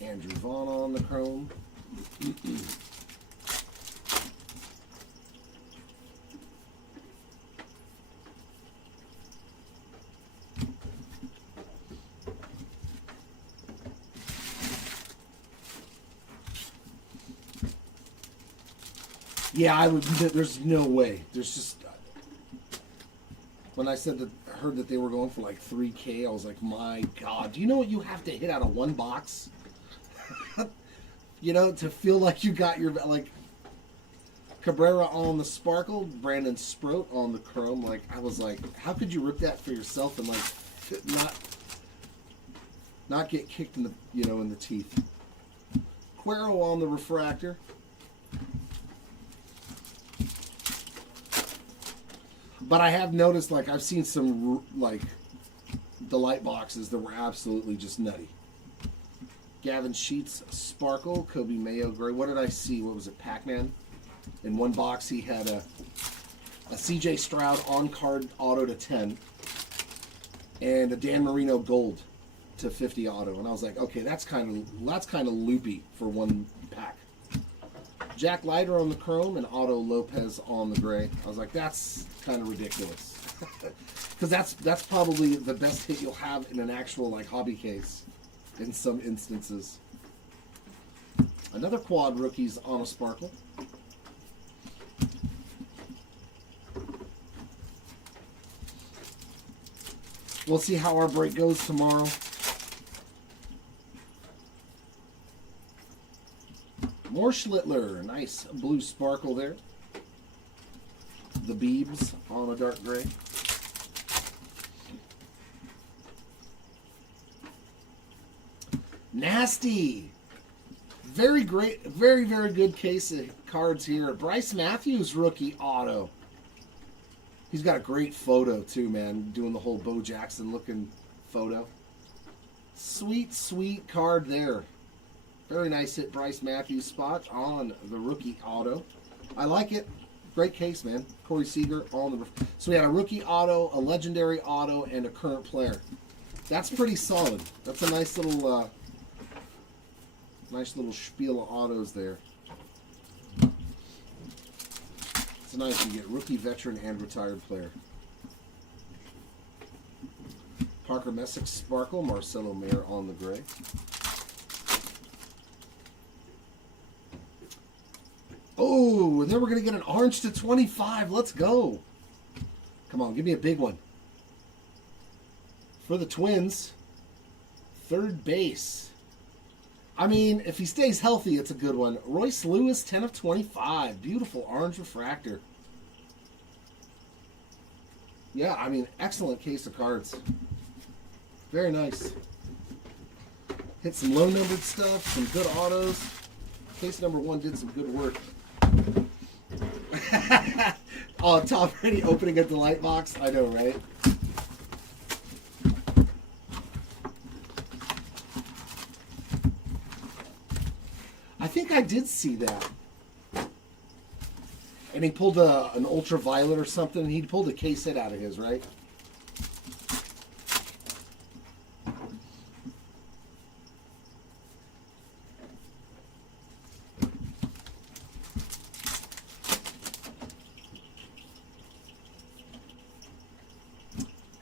Andrew Vaughn on the Chrome. Yeah, I would. There's no way. There's just. When I said that, heard that they were going for like $3K, I was like, my God. Do you know what you have to hit out of one box? You know, to feel like you got your, like, Cabrera on the Sparkle, Brandon Sproat on the Chrome. Like, I was like, how could you rip that for yourself and, like, not get kicked in the, you know, in the teeth? Cuero on the Refractor. But I have noticed, like, I've seen some, like, Delight boxes that were absolutely just nutty. Gavin Sheets, Sparkle, Kobe Mayo, Gray. What did I see? What was it, Pac-Man? In one box, he had a CJ Stroud on-card auto to 10 and a Dan Marino gold to 50 auto. And I was like, okay, that's kind of loopy for one pack. Jack Leiter on the Chrome and Otto Lopez on the gray. I was like, that's kind of ridiculous. Because that's probably the best hit you'll have in an actual, like, hobby case in some instances. Another quad rookies on a Sparkle. We'll see how our break goes tomorrow. More Schlittler. Nice blue Sparkle there. The Beebs on a dark gray. Nasty. Very great, very, very good case of cards here. Bryce Matthews rookie auto. He's got a great photo too, man. Doing the whole Bo Jackson looking photo. Sweet, sweet card there. Very nice hit, Bryce Matthews spot on the rookie auto. I like it. Great case, man. Corey Seager on the. So we had a rookie auto, a legendary auto, and a current player. That's pretty solid. That's a nice little spiel of autos there. It's nice. You get rookie, veteran, and retired player. Parker Messick Sparkle, Marcelo Mayer on the gray. Oh, and then we're going to get an orange to 25. Let's go. Come on, give me a big one. For the Twins, third base. I mean, if he stays healthy, it's a good one. Royce Lewis, 10 of 25. Beautiful orange refractor. Yeah, I mean, excellent case of cards. Very nice. Hit some low-numbered stuff, some good autos. Case number 1 did some good work. Oh, Tom Brady opening up the light box. I know, right? I think I did see that. And he pulled an ultraviolet or something. He pulled a case hit out of his, right?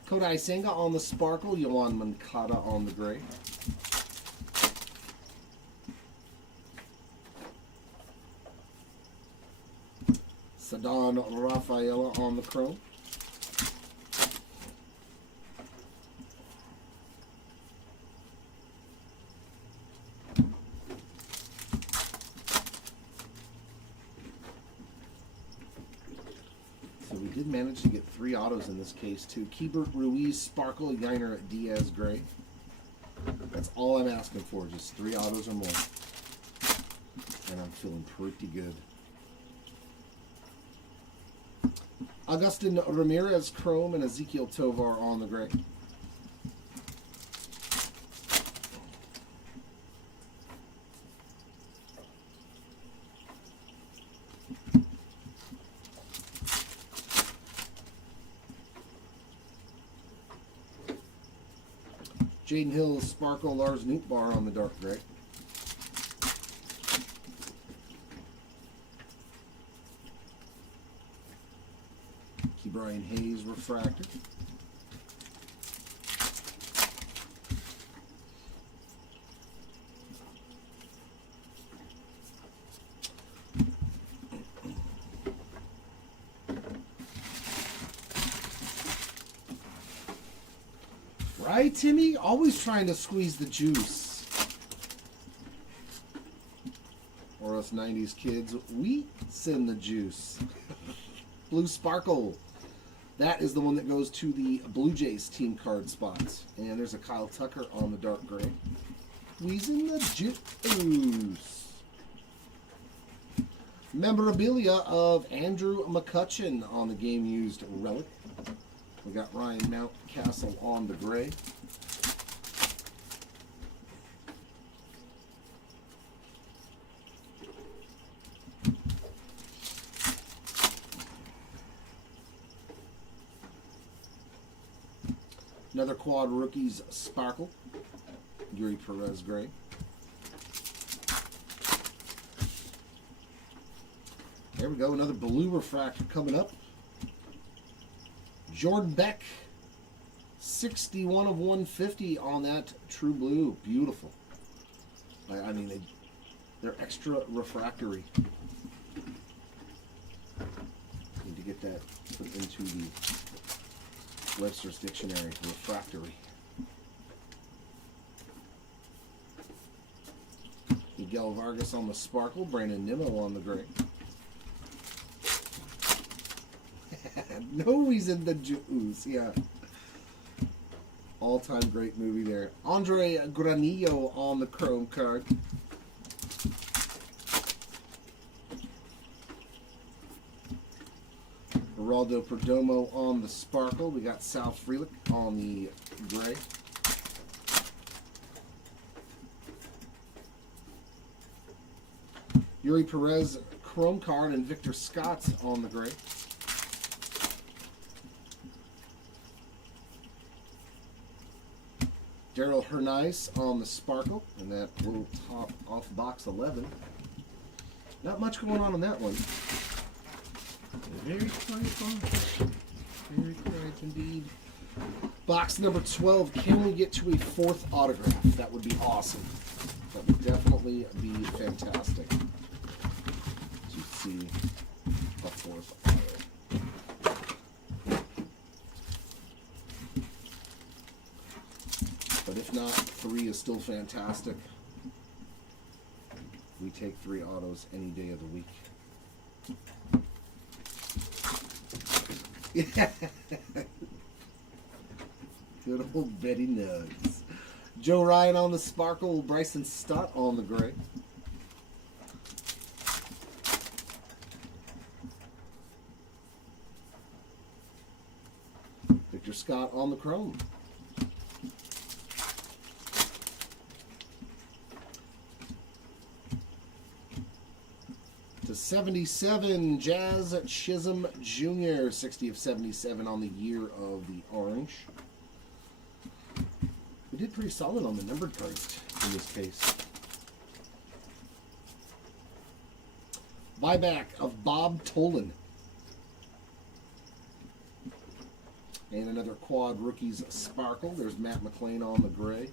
Kodai Senga on the Sparkle, Yohan Moncada on the gray. Sadon Rafaela on the chrome. So we did manage to get 3 autos in this case too. Keibert Ruiz Sparkle, Yainer Diaz gray. That's all I'm asking for, just 3 autos or more. And I'm feeling pretty good. Agustin Ramirez chrome and Ezekiel Tovar on the gray. Jaden Hill Sparkle, Lars Nootbaar on the dark gray. Brian Hayes refractor. Right, Timmy? Always trying to squeeze the juice. Or us 90s kids, we send the juice. Blue Sparkle. That is the one that goes to the Blue Jays team card spots. And there's a Kyle Tucker on the dark gray. Squeezing the juice. Memorabilia of Andrew McCutchen on the game-used relic. We got Ryan Mountcastle on the gray. Another quad rookies Sparkle. Yuri Perez gray. There we go. Another blue refractor coming up. Jordan Beck. 61 of 150 on that true blue. Beautiful. I mean, they're extra refractory. Need to get that put into the Webster's Dictionary, refractory. Miguel Vargas on the Sparkle, Brandon Nimmo on the gray. No reason the juice, yeah. All-time great movie there. Andre Granillo on the chrome card. Geraldo Perdomo on the Sparkle. We got Sal Frelick on the gray. Yuri Perez chrome card, and Victor Scott's on the gray. Daryl Hernais on the sparkle, and that will top off box 11. Not much going on that one. Very quiet box. Very quiet indeed. Box number 12. Can we get to a 4th autograph? That would be awesome. That would definitely be fantastic. To see a 4th auto. But if not, 3 is still fantastic. We take 3 autos any day of the week. Yeah. Good old Betty Nugs. Joe Ryan on the sparkle. Bryson Stott on the gray. Victor Scott on the chrome. To 77, Jazz Chisholm Jr., 60 of 77 on the year of the orange. We did pretty solid on the numbered cards in this case. Buyback of Bob Tolan. And another quad rookies sparkle. There's Matt McLean on the gray.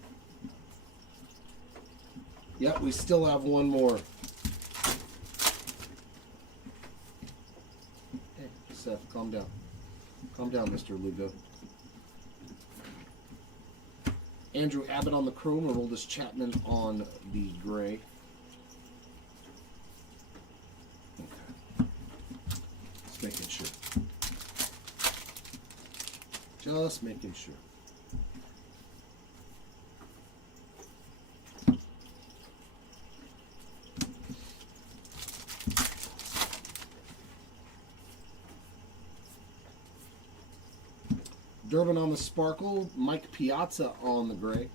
Yep, we still have one more. Hey, Seth, calm down. Calm down, Mr. Lugo. Andrew Abbott on the chrome, and Aroldis Chapman on the gray. Okay. Just making sure. Just making sure. Durbin on the sparkle, Mike Piazza on the gray.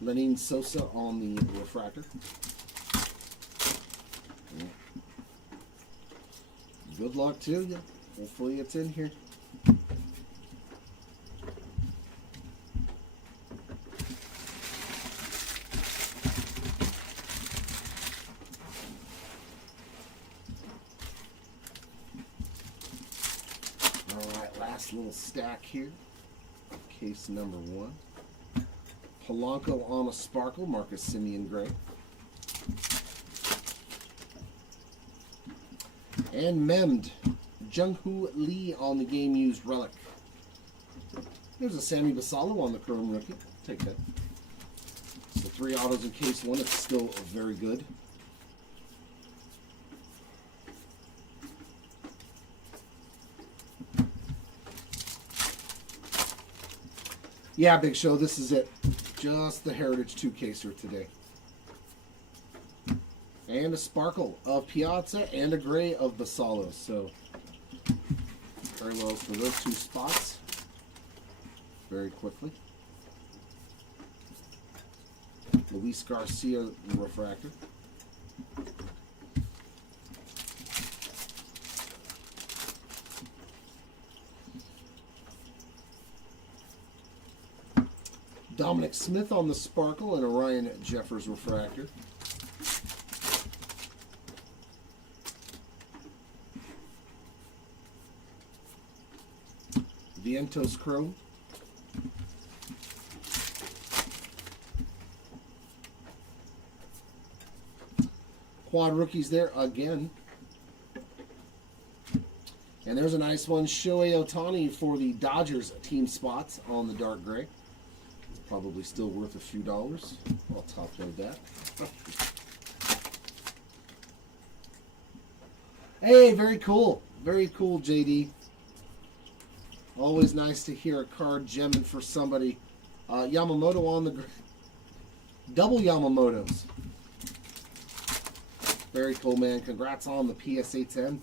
Lenine Sosa on the refractor. Good luck to you. Hopefully it's in here. Alright, last little stack here. Case number 1. Polanco on a sparkle, Marcus Simeon gray. And Memmed, Jung-Hoo Lee on the game used relic. There's a Sammy Basallo on the chrome rookie. Take that. So 3 autos in case 1. It's still very good. Yeah, Big Show, this is it. Just the Heritage 2 caser today. And a sparkle of Piazza and a gray of Basallo. So, very well for those 2 spots. Very quickly. Luis Garcia refractor. Dominic Smith on the sparkle and a Ryan Jeffers refractor. Vientos chrome. Quad rookies there again. And there's a nice one, Shohei Ohtani for the Dodgers team spots on the dark gray. Probably still worth a few dollars. I'll top load that. Hey, very cool. Very cool, JD. Always nice to hear a card gemming for somebody. Yamamoto on the double Yamamotos. Very cool, man. Congrats on the PSA 10.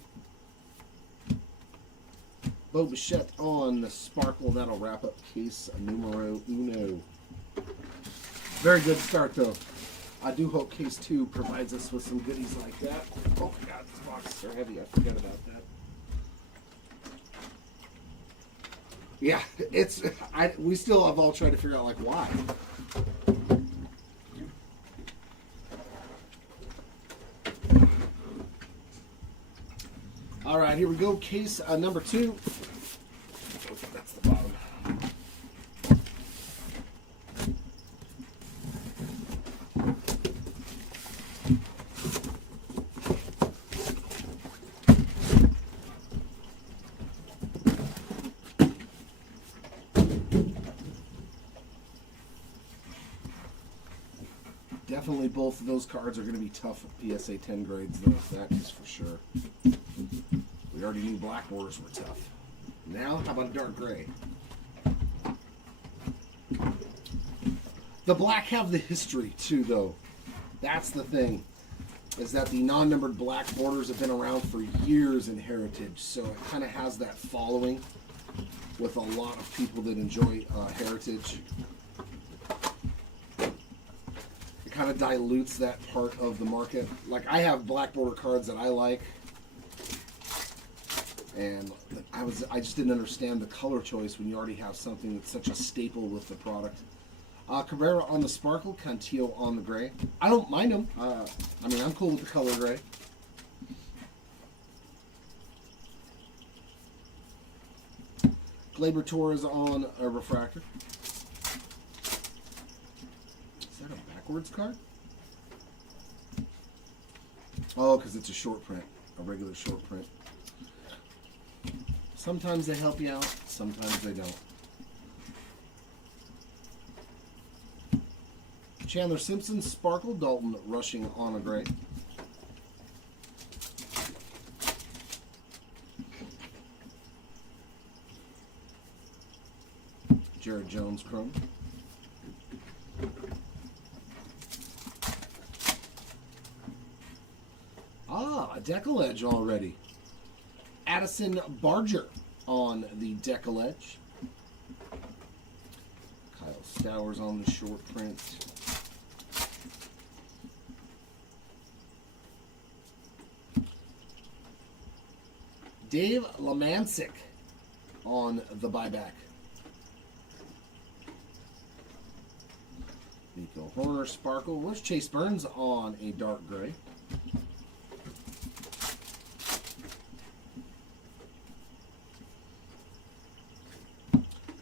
Bo Bichette on the Sparkle. That'll wrap up case numero uno. Very good start, though. I do hope case 2 provides us with some goodies like that. Oh my god, these boxes are heavy. I forget about that. Yeah, we still have all tried to figure out, like, why. All right, here we go. Case number 2. That's the bottom. Definitely both of those cards are going to be tough PSA 10 grades, though. That is for sure. We already knew black borders were tough. Now, how about a dark gray? The black have the history, too, though. That's the thing, is that the non-numbered black borders have been around for years in Heritage, so it kind of has that following with a lot of people that enjoy Heritage. Kind of dilutes that part of the market. Like, I have black border cards that I like, and I just didn't understand the color choice when you already have something that's such a staple with the product. Cabrera on the Sparkle, Cantillo on the gray. I don't mind them. I mean, I'm cool with the color gray. Glaber Torres on a refractor. Is that a backwards card? Oh, because it's a short print, a regular short print. Sometimes they help you out, sometimes they don't. Chandler Simpson, Sparkle, Dalton Rushing on a gray. Jared Jones, Chrome. A Decal Edge already. Addison Barger on the Decal Edge. Kyle Stowers on the short print. Dave Lamancic on the buyback. Nico Horner, Sparkle. Where's Chase Burns on a dark gray?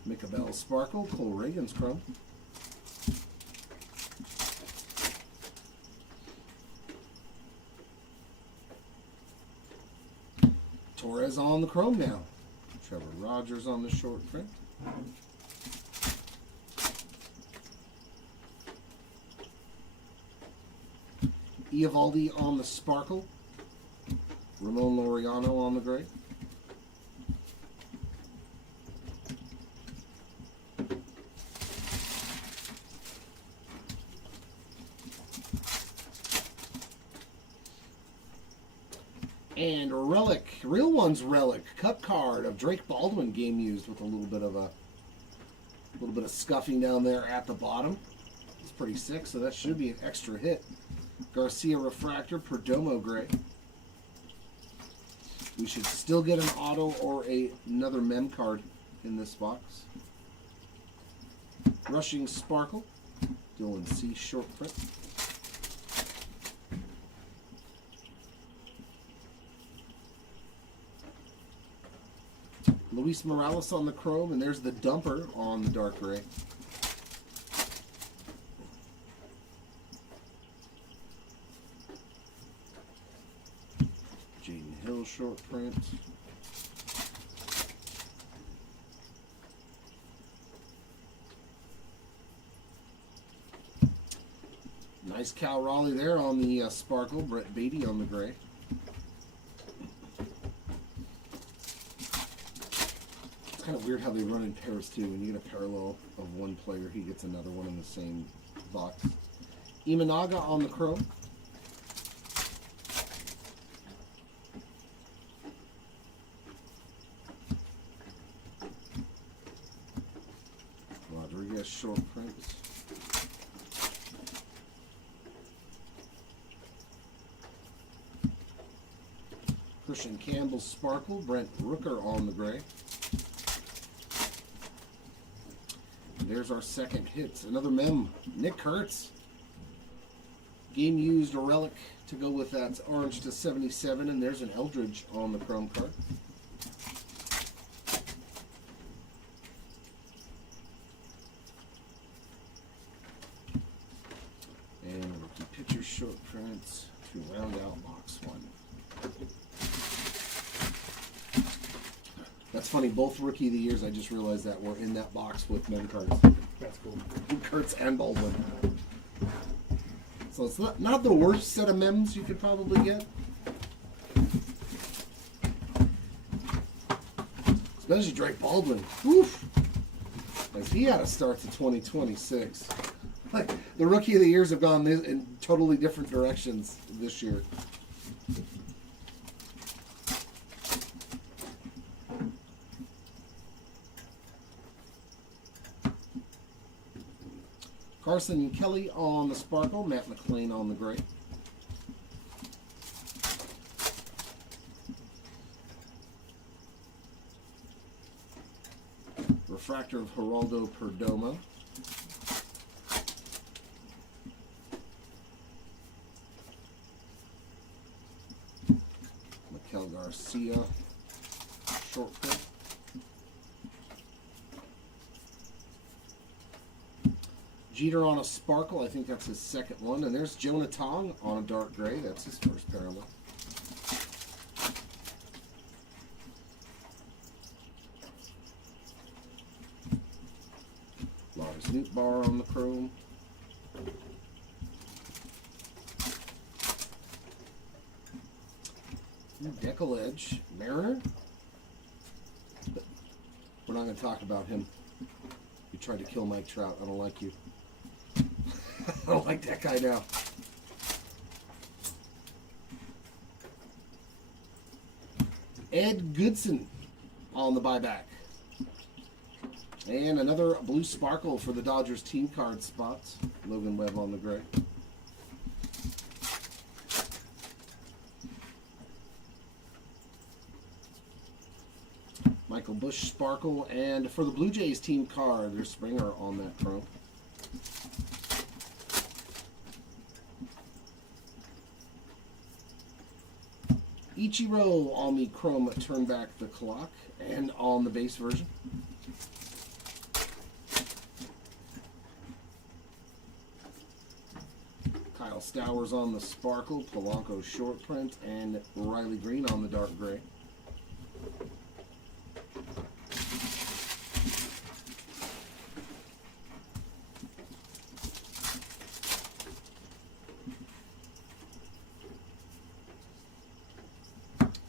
Micabell Sparkle, Cole Reagan's Chrome. Torres on the Chrome now. Trevor Rogers on the short print. Eovaldi on the Sparkle. Ramon Laureano on the gray. And Relic, Real One's Relic, Cup card of Drake Baldwin, game used with a little bit of scuffing down there at the bottom. It's pretty sick, so that should be an extra hit. Garcia Refractor, Perdomo Gray. We should still get an auto or another mem card in this box. Rushing Sparkle, Dylan C. short print. Luis Morales on the Chrome, and there's the Dumper on the dark gray. Jaden Hill short print. Nice Cal Raleigh there on the Sparkle. Brett Beatty on the gray. It's kind of weird how they run in pairs too. When you get a parallel of one player, he gets another one in the same box. Imanaga on the Chrome. Christian Campbell Sparkle, Brent Rooker on the gray. And there's our second hit. Another mem, Nick Kurtz. Game used a relic to go with that orange to 77, and there's an Eldridge on the chrome card. And rookie pitcher short prints to round out box one. That's funny, both Rookie of the Years, I just realized that were in that box with mem cards. That's cool. Kurtz and Baldwin. So it's not the worst set of mems you could probably get. Especially Drake Baldwin. Woof! As he had to start to 2026. Like, the Rookie of the Years have gone in totally different directions this year. Carson Kelly on the Sparkle, Matt McLean on the gray. Refractor of Geraldo Perdomo. Mikel Garcia, short print. Jeter on a Sparkle, I think that's his second one. And there's Jonah Tong on a dark gray. That's his first parallel. Lars Nootbaar on the chrome. Deckle Edge. Mariner. But we're not going to talk about him. You tried to kill Mike Trout. I don't like you. I don't like that guy now. Ed Goodson on the buyback. And another blue Sparkle for the Dodgers team card spots. Logan Webb on the gray. Michael Busch Sparkle. And for the Blue Jays team card, there's Springer on that chrome. Ichiro on the chrome turn back the clock, and on the base version. Kyle Stowers on the Sparkle, Polanco short print, and Riley Green on the dark gray.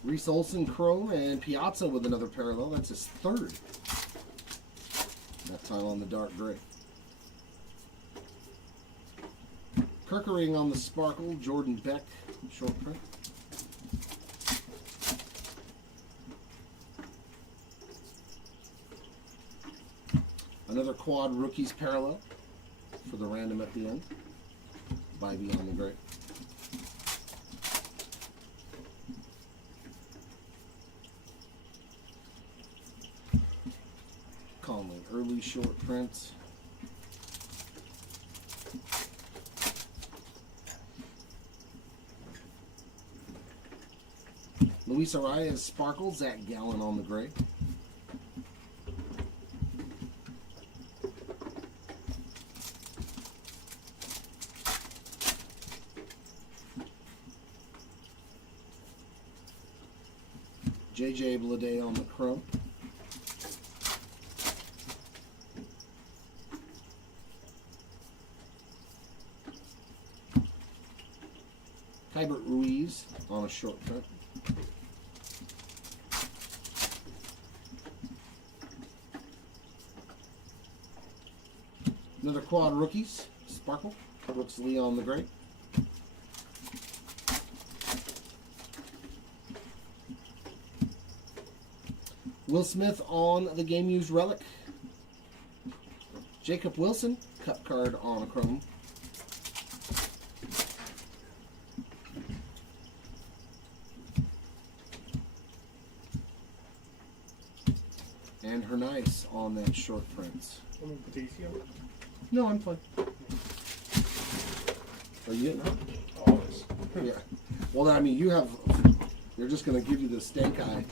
Reese Olson chrome, and Piazza with another parallel. That's his third. That time on the dark gray. Kirkering on the Sparkle, Jordan Beck short print. Another quad rookies parallel for the random at the end. Bybee on the gray. Conley, early short print. Luis Arias Sparkle, Zach Gallen on the gray. JJ Bleday on the chrome. Hybert Ruiz on a short print. Another quad rookies, Sparkle, Brooks Lee on the gray. Will Smith on the game used relic. Jacob Wilson, cup card on a chrome. And her nice on that short prints. No, I'm fine. Are you getting up? Always. Yeah. Well, I mean, they're just going to give you the stank eye.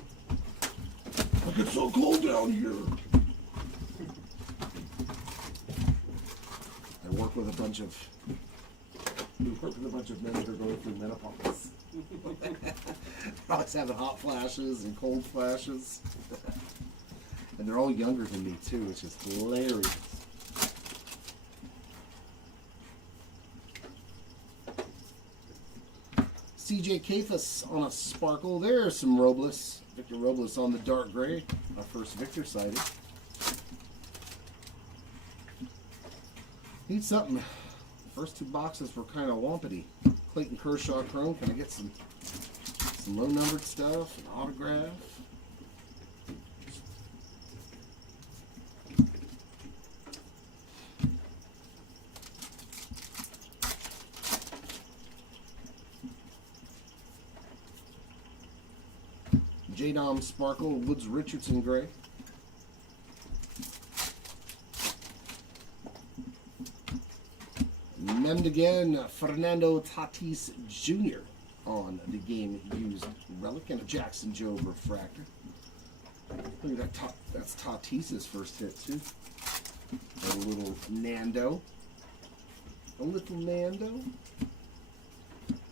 Look, it's so cold down here. We work with a bunch of men that are going through menopause. Always having hot flashes and cold flashes. And they're all younger than me too, which is hilarious. CJ Cafus on a sparkle. There's some Robles. Victor Robles on the dark gray. Our first Victor sighting. Need something. First two boxes were kind of wampity. Clayton Kershaw Chrome. Can I get some low numbered stuff? An autograph? J-Dom Sparkle, Woods Richardson Gray. Memmed again, Fernando Tatis Jr. on the game used relic and a Jackson Joe refractor. Look at that, that's Tatis's first hit too. A little Nando. A little Nando.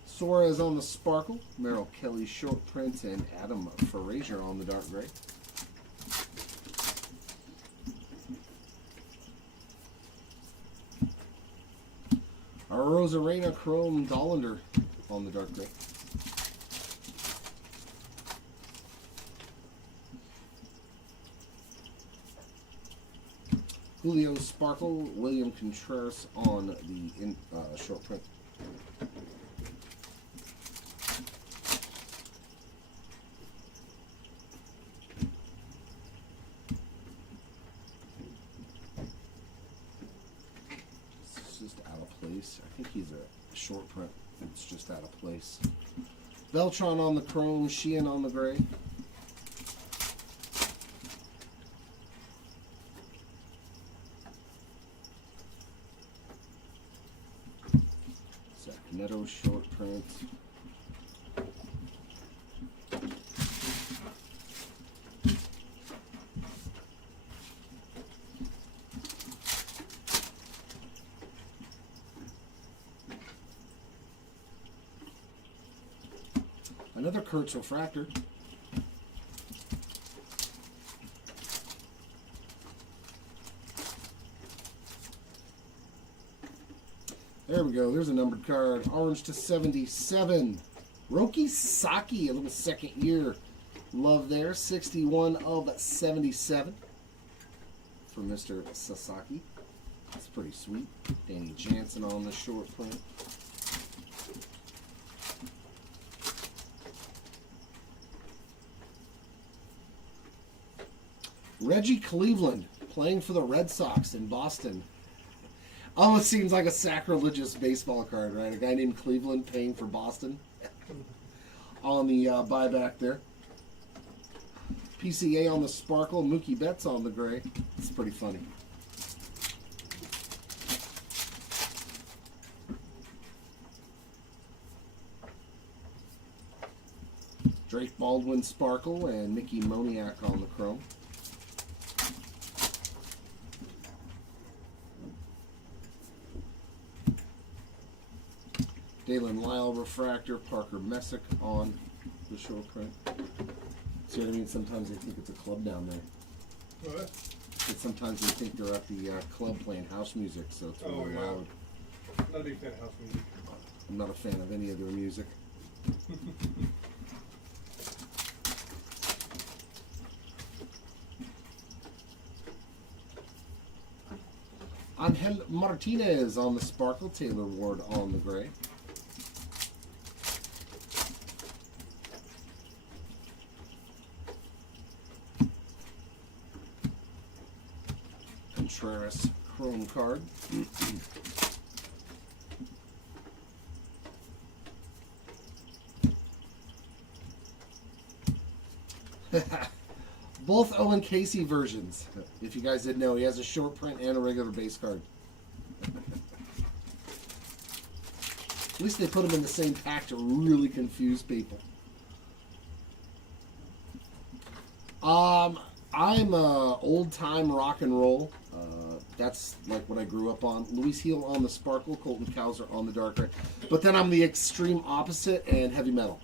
Suarez on the sparkle, Merrill Kelly short print, and Adam Frazier on the dark gray. Our Rosarena Chrome Dollander on the dark gray. Julio Sparkle, William Contreras on the short print. I think he's a short print. It's just out of place. Beltron on the chrome, Sheehan on the gray. Zach Neto short print. Another Kurtz refractor. There we go. There's a numbered card. Orange to 77. Roki Saki, a little second year love there. 61 of 77 for Mr. Sasaki. That's pretty sweet. Danny Jansen on the short print. Reggie Cleveland playing for the Red Sox in Boston. Almost seems like a sacrilegious baseball card, right? A guy named Cleveland paying for Boston on the buyback there. PCA on the sparkle, Mookie Betts on the gray. It's pretty funny. Drake Baldwin sparkle and Mickey Moniak on the chrome. Dalen Lyle refractor, Parker Messick on the short print. See what I mean? Sometimes they think it's a club down there. What? Sometimes they think they're at the club playing house music, so it's really loud. Not a big fan of house music. I'm not a fan of any of their music. Angel Martinez on the sparkle, Taylor Ward on the gray. Contreras chrome card. Both Owen Casey versions. If you guys didn't know, he has a short print and a regular base card. At least they put them in the same pack to really confuse people. I'm old time rock and roll. That's like what I grew up on. Louis Heel on the Sparkle, Colton Cowser on the Dark Gray. But then I'm the extreme opposite and heavy metal.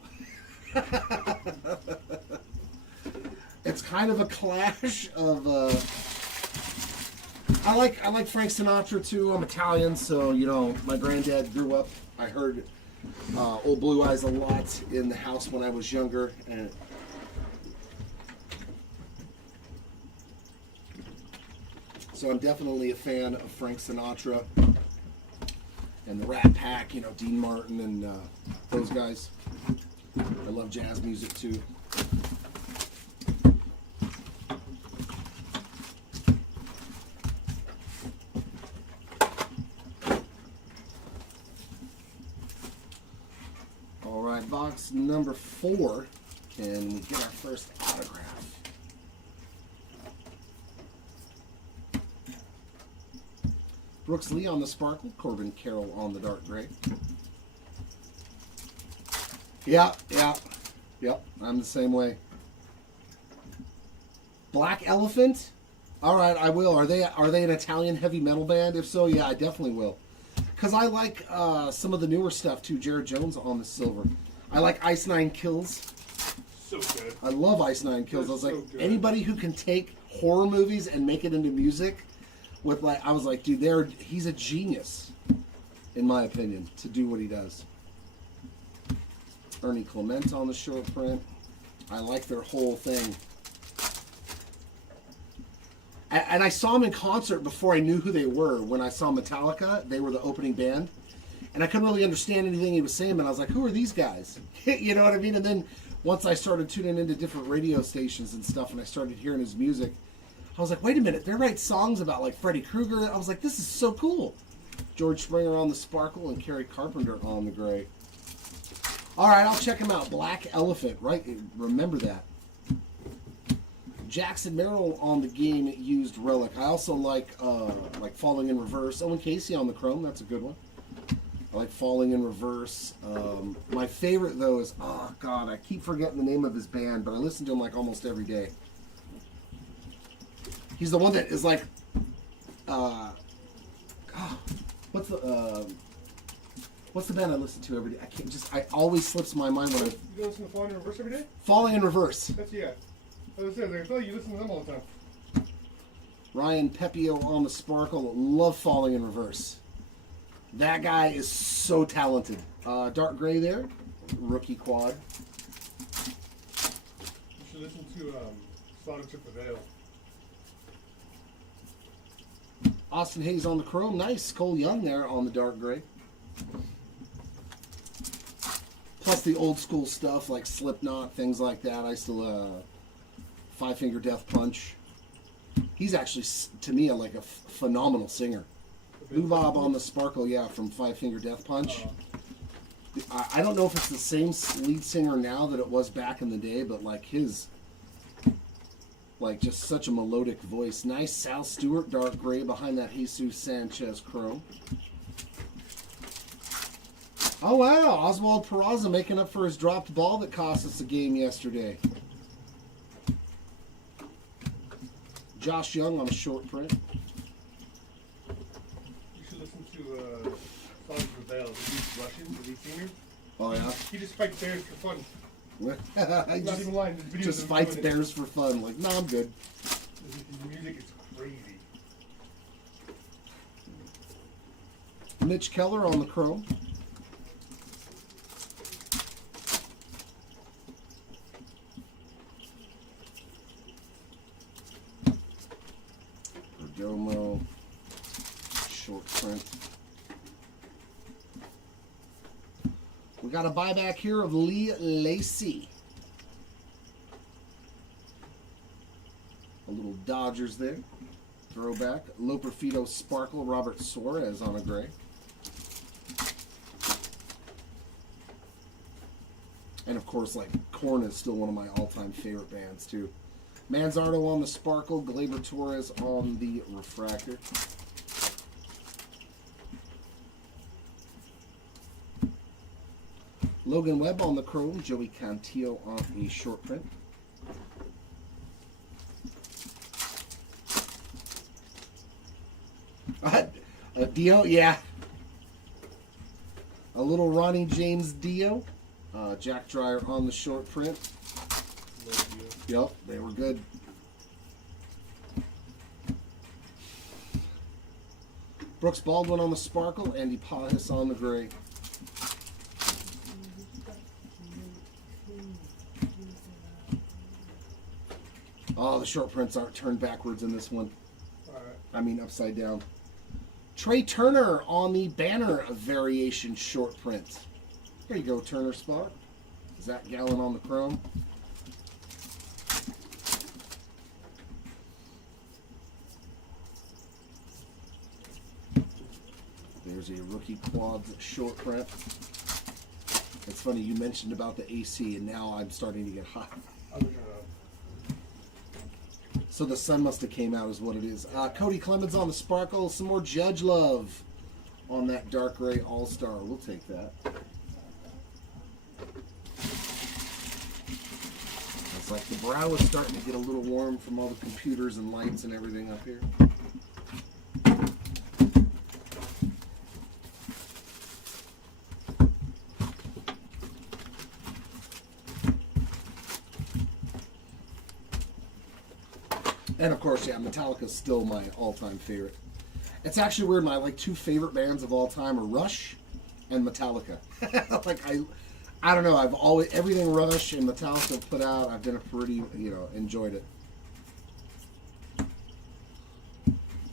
It's kind of a clash of. I like Frank Sinatra too. I'm Italian, so you know my granddad grew up. I heard Old Blue Eyes a lot in the house when I was younger, and so I'm definitely a fan of Frank Sinatra and the Rat Pack. You know, Dean Martin and those guys. I love jazz music too. All right, box number 4. Can we get our first autograph? Brooks Lee on the Sparkle, Corbin Carroll on the Dark Gray. Yep, I'm the same way. Black Elephant? All right, I will. Are they an Italian heavy metal band? If so, yeah, I definitely will. Because I like some of the newer stuff too. Jared Jones on the silver. I like Ice Nine Kills. So good. I love Ice Nine Kills. They're I was like, so good. anybody who can take horror movies and make it into music, with like, I was like, dude, he's a genius, in my opinion, to do what he does. Ernie Clement on the short print. I like their whole thing. And I saw them in concert before I knew who they were. When I saw Metallica, they were the opening band. And I couldn't really understand anything he was saying, but I was like, who are these guys? You know what I mean? And then once I started tuning into different radio stations and stuff, and I started hearing his music, I was like, wait a minute, they write songs about like Freddy Krueger. I was like, this is so cool. George Springer on the Sparkle and Kerry Carpenter on the Gray. All right, I'll check him out. Black Elephant, right? Remember that. Jackson Merrill on the game used Relic. I also like Falling in Reverse. Owen Casey on the Chrome. That's a good one. I like Falling in Reverse. My favorite though is, oh god, I keep forgetting the name of his band, but I listen to him like almost every day. He's the one that is like, what's the band I listen to every day? I always slips my mind when I. You don't listen to Falling in Reverse every day? Falling in Reverse. That's, yeah. I feel like you listen to them all the time. Ryan Pepio on the Sparkle. Love Falling in Reverse. That guy is so talented. Dark Gray there. Rookie quad. You should listen to Sonic Took the Veil. Austin Hayes on the Chrome. Nice. Cole Young there on the Dark Gray. Plus the old school stuff like Slipknot, things like that. I still Five Finger Death Punch. He's actually, to me, a phenomenal singer. Lou Bob on the Sparkle, yeah, from Five Finger Death Punch. I don't know if it's the same lead singer now that it was back in the day, but like his, just such a melodic voice. Nice Sal Stewart, Dark Gray behind that Jesus Sanchez Chrome. Oh wow, Oswald Peraza making up for his dropped ball that cost us the game yesterday. Josh Young on a short print. You should listen to Sonic Took the Veil. He's Russian, the lead singer. Oh yeah? He just fights bears for fun. He Not even lying. There's videos just of him fights doing it. bears for fun. Like, no, I'm good. His music is crazy. Mitch Keller on the Chrome. Perdomo. Short print. We got a buyback here of Lee Lacey. A little Dodgers there. Throwback. Loperfido Sparkle, Robert Suarez on a gray. And of course, like, Korn is still one of my all-time favorite bands too. Manzardo on the Sparkle. Gleyber Torres on the Refractor. Logan Webb on the Chrome. Joey Cantillo on a short print. Dio, yeah. A little Ronnie James Dio. Jack Dreyer on the short print. Yep, they were good. Brooks Baldwin on the Sparkle. Andy Pahis on the Gray. Oh, the short prints aren't turned backwards in this one. I mean upside down. Trey Turner on the Banner variation short print. There you go, Turner spot. Zach Gallen on the Chrome. There's a rookie quads short print. It's funny you mentioned about the AC, and now I'm starting to get hot. So the sun must have came out is what it is. Cody Clemens on the Sparkle. Some more Judge love on that dark gray all-star. We'll take that. It's like the brow is starting to get a little warm from all the computers and lights and everything up here. And of course, yeah, Metallica's still my all-time favorite. It's actually weird. My two favorite bands of all time are Rush and Metallica. I don't know. I've always everything Rush and Metallica put out. I've been a pretty enjoyed it.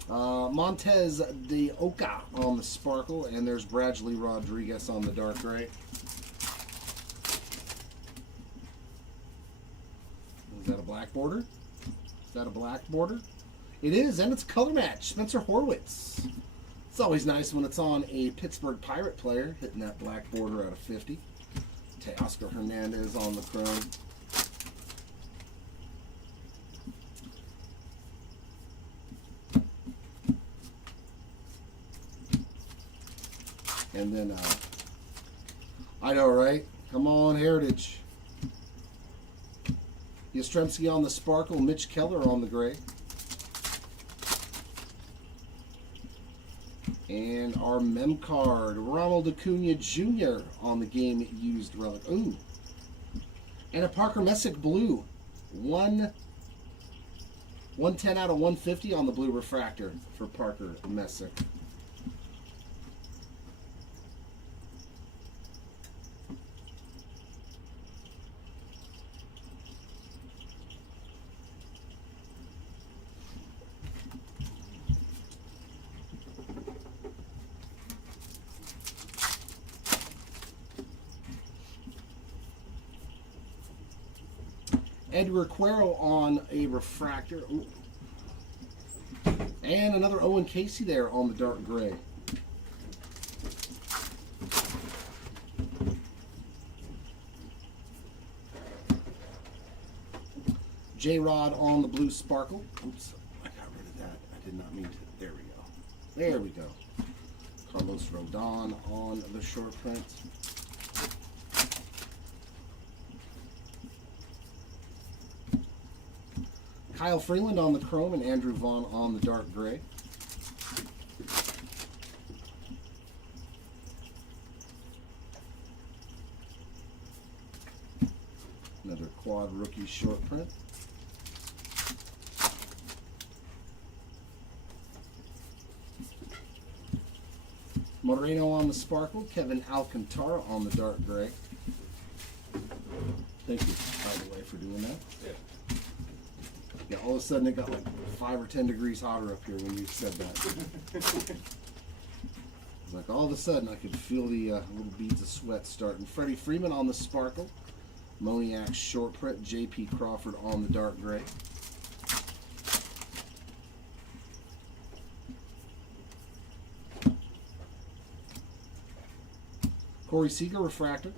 Montez de Oca on the Sparkle, and there's Bradley Rodriguez on the dark gray. Is that a black border? Is that a black border? It is, and it's color match. Spencer Horwitz. It's always nice when it's on a Pittsburgh Pirate player, hitting that black border out of 50. Teoscar Hernandez on the Chrome. And then, I know, right? Come on, Heritage. Yastrzemski on the Sparkle, Mitch Keller on the Gray. And our mem card, Ronald Acuna Jr. on the game used relic. Ooh. And a Parker Messick blue. 110 out of 150 on the blue refractor for Parker Messick. Edward Cuero on a refractor. Ooh. And another Owen Casey there on the dark gray. J-Rod on the blue Sparkle. Oops, I got rid of that. I did not mean to. There we go. There we go. Carlos Rodon on the short print. Kyle Freeland on the Chrome and Andrew Vaughn on the dark gray. Another quad rookie short print. Moreno on the Sparkle, Kevin Alcantara on the dark gray. Thank you, by the way, for doing that. Yeah. Yeah, all of a sudden it got 5 or 10 degrees hotter up here when you said that. It's all of a sudden I could feel the little beads of sweat starting. Freddie Freeman on the Sparkle. Moniak short print. J.P. Crawford on the dark gray. Corey Seager refractor.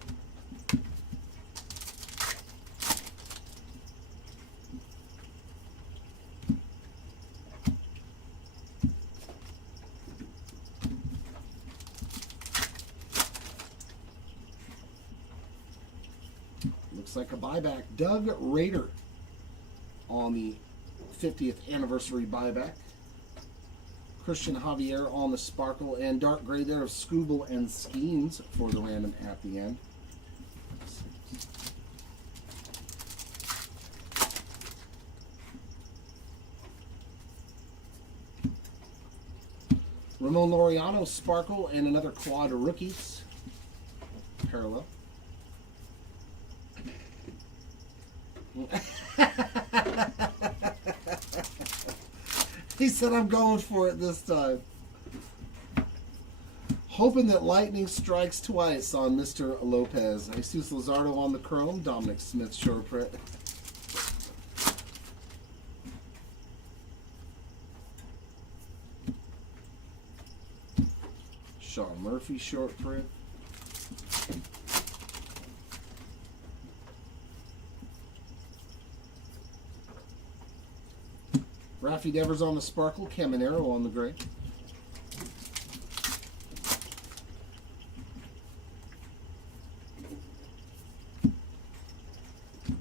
Looks like a buyback. Doug Rader on the 50th anniversary buyback. Christian Javier on the sparkle, and dark gray there of Scooble and Schemes for the random at the end. Ramon Laureano sparkle and another quad rookies parallel. He said, I'm going for it this time. Hoping that lightning strikes twice on Mr. Lopez. Jesus Luzardo on the chrome. Dominic Smith short print. Sean Murphy short print. Rafi Devers on the sparkle, Caminero on the gray.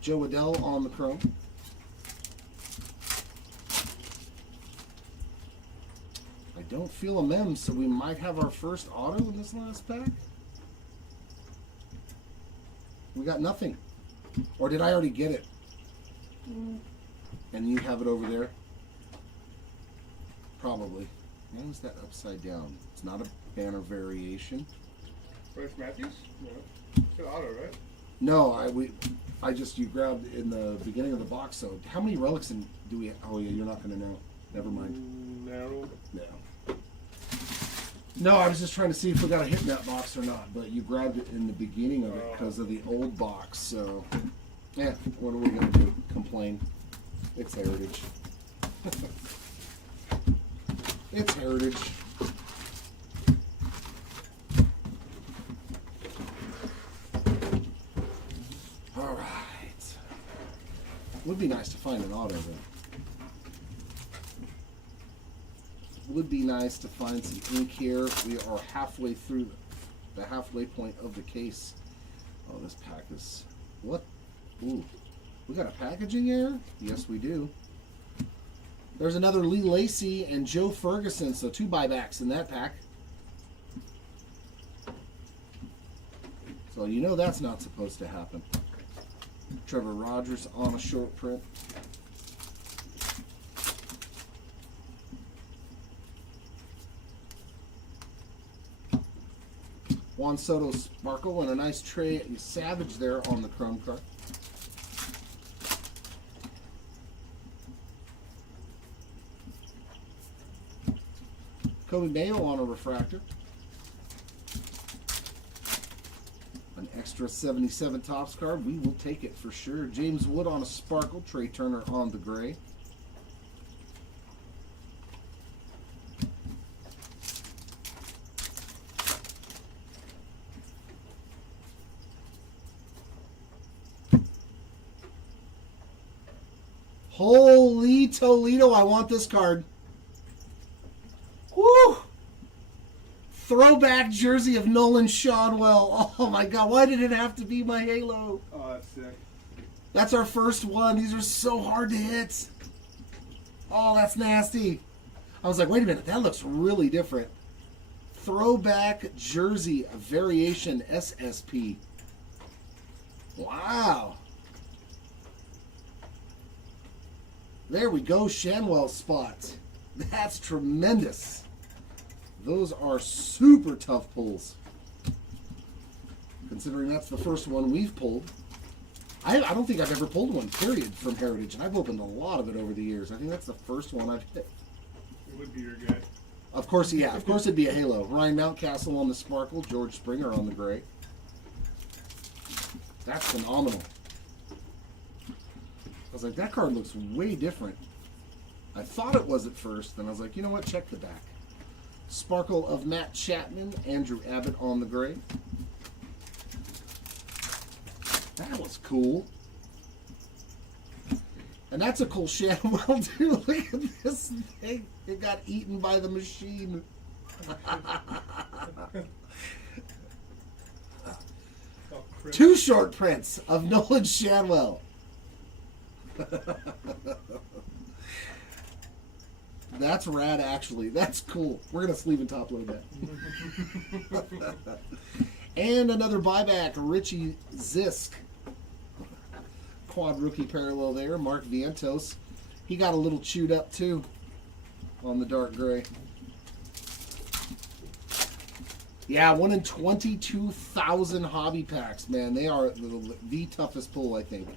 Joe Adell on the chrome. I don't feel a mem, so we might have our first auto in this last pack. We got nothing. Or did I already get it? And you have it over there? Probably. Why is that upside down? It's not a banner variation. Bryce Matthews? No. It's an auto, right? No, you grabbed in the beginning of the box. So how many relics do we? Oh yeah, you're not going to know. Never mind. No. No. No, I was just trying to see if we got a hit in that box or not. But you grabbed it in the beginning of it because of the old box. So, yeah, what are we going to do? Complain? It's heritage. It's heritage. All right. Would be nice to find an auto though. Would be nice to find some ink here. We are halfway through the halfway point of the case. Oh, this pack is what? Ooh, we got a packaging error? Yes, we do. There's another Lee Lacy and Joe Ferguson, so 2 buybacks in that pack. So you know that's not supposed to happen. Trevor Rogers on a short print. Juan Soto sparkle and a nice Trey Savage there on the chrome card. Kobe Mayo on a refractor. An extra 77 Topps card. We will take it for sure. James Wood on a sparkle. Trey Turner on the gray. Holy Toledo, I want this card. Woo! Throwback jersey of Nolan Shadwell. Oh my god, why did it have to be my halo? Oh, that's sick. That's our first one. These are so hard to hit. Oh, that's nasty. I was like, wait a minute, that looks really different. Throwback jersey variation SSP. Wow. There we go, Shanwell spot. That's tremendous. Those are super tough pulls. Considering that's the first one we've pulled. I don't think I've ever pulled one, period, from Heritage. And I've opened a lot of it over the years. I think that's the first one I've hit. It would be your guy. Of course, yeah. Of course it'd be a halo. Ryan Mountcastle on the sparkle. George Springer on the gray. That's phenomenal. I was like, that card looks way different. I thought it was at first, then I was like, you know what, check the back. Sparkle of Matt Chapman, Andrew Abbott on the gray. That was cool. And that's a cool Shanwell too. Look at this thing. It got eaten by the machine. Oh, print. 2 short prints of Nolan Shanwell. That's rad, actually. That's cool. We're going to sleeve and top load that. And another buyback, Richie Zisk. Quad rookie parallel there. Mark Vientos. He got a little chewed up, too, on the dark gray. Yeah, 1 in 22,000 hobby packs, man. They are the toughest pull, I think.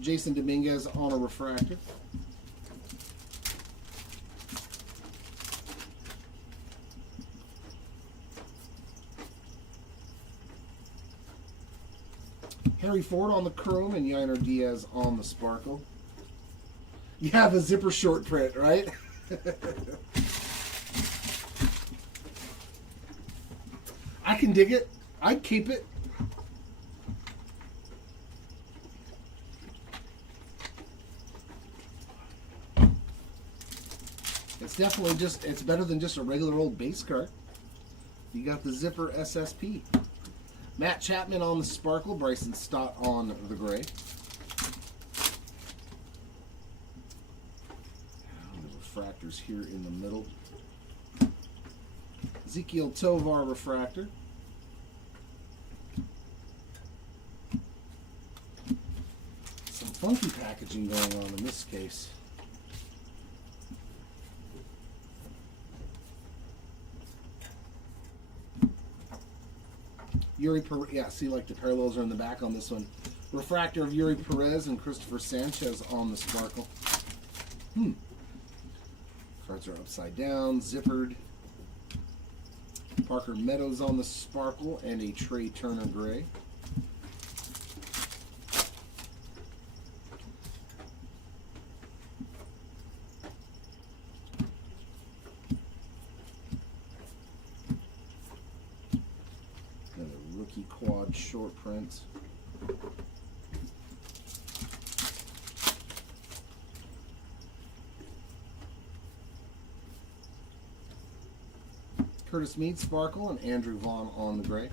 Jason Dominguez on a refractor. Harry Ford on the chrome and Yainer Diaz on the sparkle. Yeah, the zipper short print, right? I can dig it. I'd keep it. It's definitely it's better than just a regular old base card. You got the zipper SSP. Matt Chapman on the sparkle, Bryson Stott on the gray. The refractors here in the middle. Ezekiel Tovar refractor. Some funky packaging going on in this case. Yuri Perez, yeah, see, like the parallels are in the back on this one. Refractor of Yuri Perez and Christopher Sanchez on the sparkle. Cards are upside down, zippered. Parker Meadows on the sparkle and a Trey Turner gray. Another rookie quad short print. Curtis Meade sparkle and Andrew Vaughn on the gray.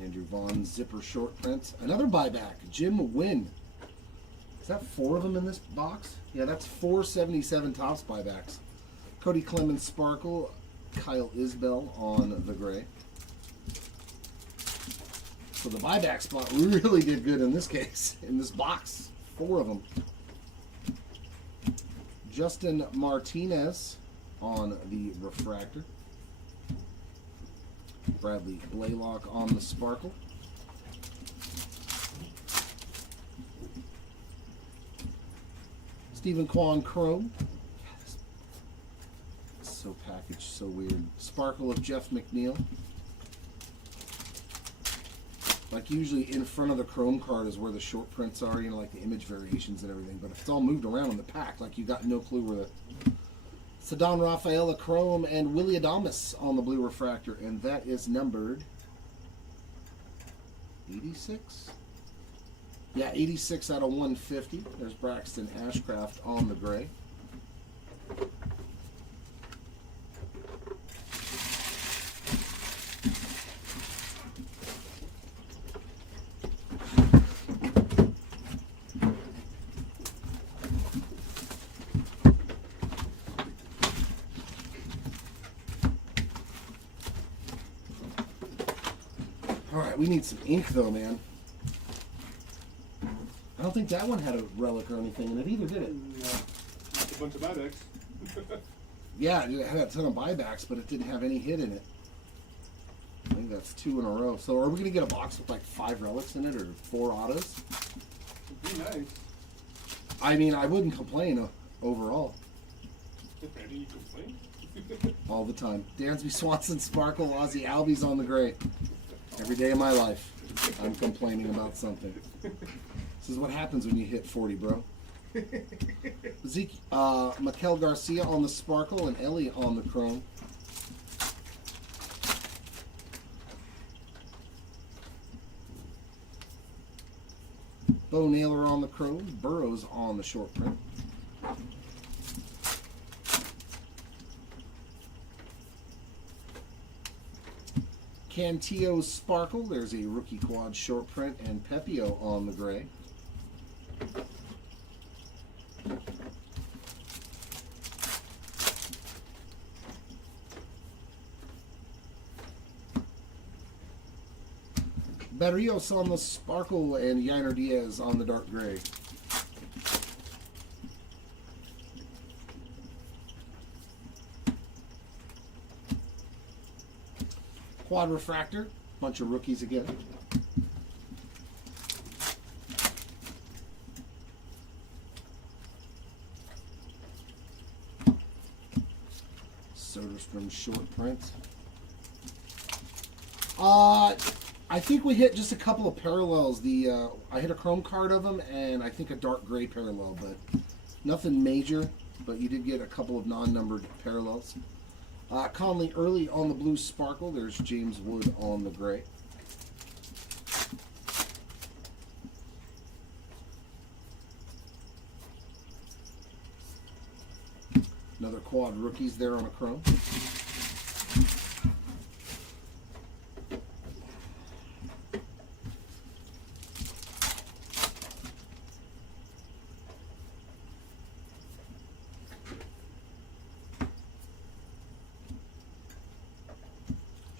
Andrew Vaughn zipper short print. Another buyback, Jim Wynn. Is that 4 of them in this box? Yeah, that's 477 tops buybacks. Cody Clemens sparkle, Kyle Isbell on the gray. So the buyback spot really did good in this case, in this box. 4 of them. Justin Martinez on the refractor. Bradley Blaylock on the sparkle. Stephen Kwan chrome. So packaged, so weird. Sparkle of Jeff McNeil. Like usually in front of the chrome card is where the short prints are, you know, like the image variations and everything. But if it's all moved around in the pack, like you got no clue where the... Sadan Rafaela chrome and Willie Adamas on the blue refractor. And that is numbered 86? Yeah, 86 out of 150. There's Braxton Ashcraft on the gray. Alright, we need some ink though, man. I don't think that one had a relic or anything in it either, did it? No. Just a bunch of buybacks. Yeah, it had a ton of buybacks, but it didn't have any hit in it. I think that's 2 in a row. So are we going to get a box with like 5 relics in it or 4 autos? It'd be nice. I mean, I wouldn't complain overall. Randy, you complain? All the time. Dansby Swanson Sparkle, Ozzy Albies on the gray. Every day of my life, I'm complaining about something. This is what happens when you hit 40, bro. Mikel Garcia on the sparkle and Ellie on the chrome. Bo Naylor on the chrome. Burrows on the short print. Cantillo Sparkle. There's a rookie quad short print and Pepio on the gray. Barrios on the Sparkle and Yainer Diaz on the dark gray. Quad Refractor, bunch of rookies again. Soderstrom short print. I think we hit just a couple of parallels. I hit a chrome card of them, and I think a dark gray parallel, but nothing major. But you did get a couple of non-numbered parallels. Conley early on the blue Sparkle. There's James Wood on the gray. Another quad rookies there on a chrome.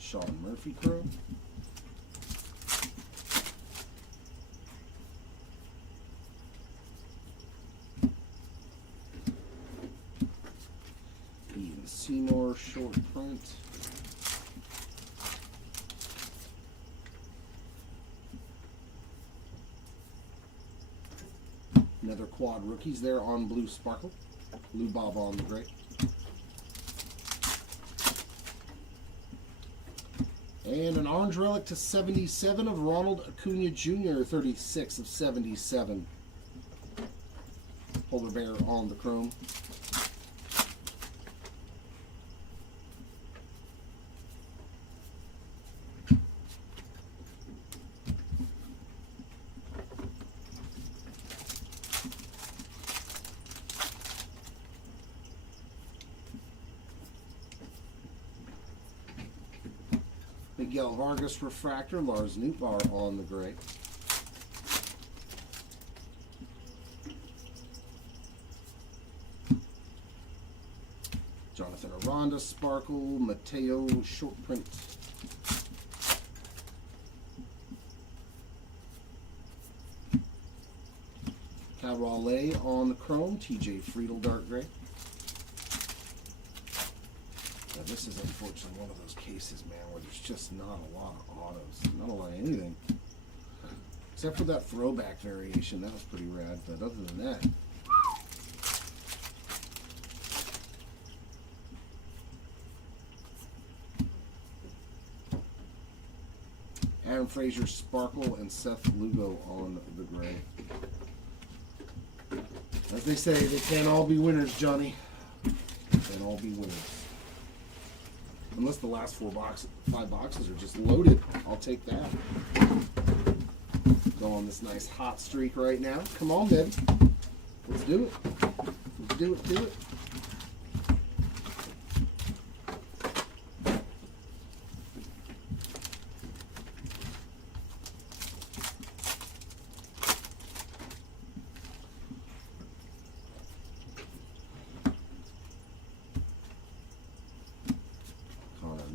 Sean Murphy chrome. Ian Seymour short print. Another quad rookies there on blue Sparkle. Lou Bob on the gray. And an orange relic to 77 of Ronald Acuna Jr., 36 of 77. Polar Bear on the chrome. Miguel Vargas refractor, Lars Nootbaar on the gray. Jonathan Aranda Sparkle, Mateo short print. Cabrale on the chrome, TJ Friedel dark gray. Yeah, this is unfortunately one of those cases, man, where there's just not a lot of autos, not a lot of anything. Except for that throwback variation, that was pretty rad, but other than that. Adam Frazier Sparkle and Seth Lugo on the gray. As they say, they can't all be winners, Johnny. They can't all be winners. Unless the last 5 boxes are just loaded. I'll take that. Go on this nice hot streak right now. Come on, baby. Let's do it. Let's do it.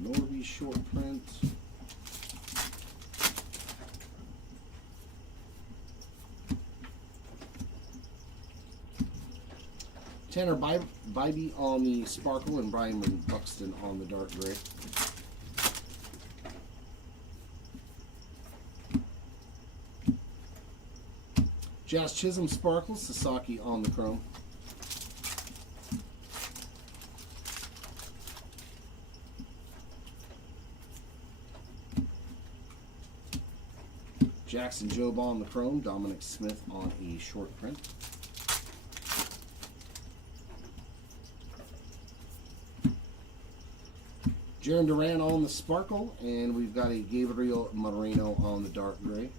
Norby short print. Tanner Bybee on the Sparkle and Brian Buxton on the dark gray. Jazz Chisholm Sparkle, Sasaki on the chrome. Jackson Jobe on the chrome, Dominic Smith on a short print. Jaron Duran on the Sparkle, and we've got a Gabriel Moreno on the dark gray.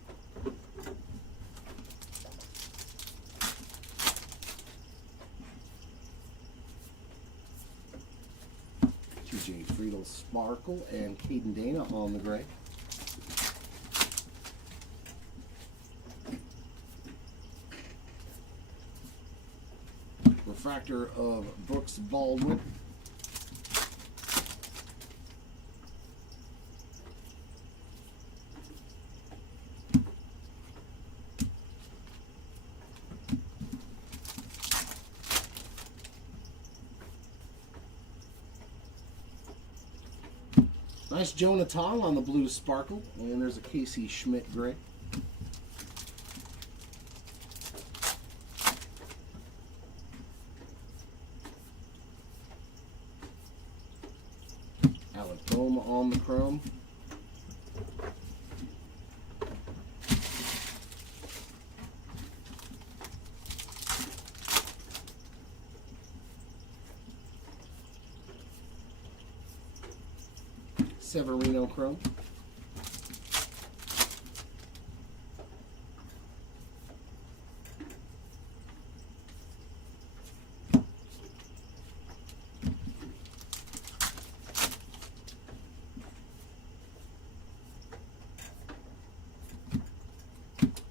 Two AJ Friedel Sparkle and Caden Dana on the gray. Refractor of Brooks Baldwin. Nice Jonah Tong on the blue sparkle, and there's a Casey Schmidt gray. Alec Bohm on the chrome. Severino chrome.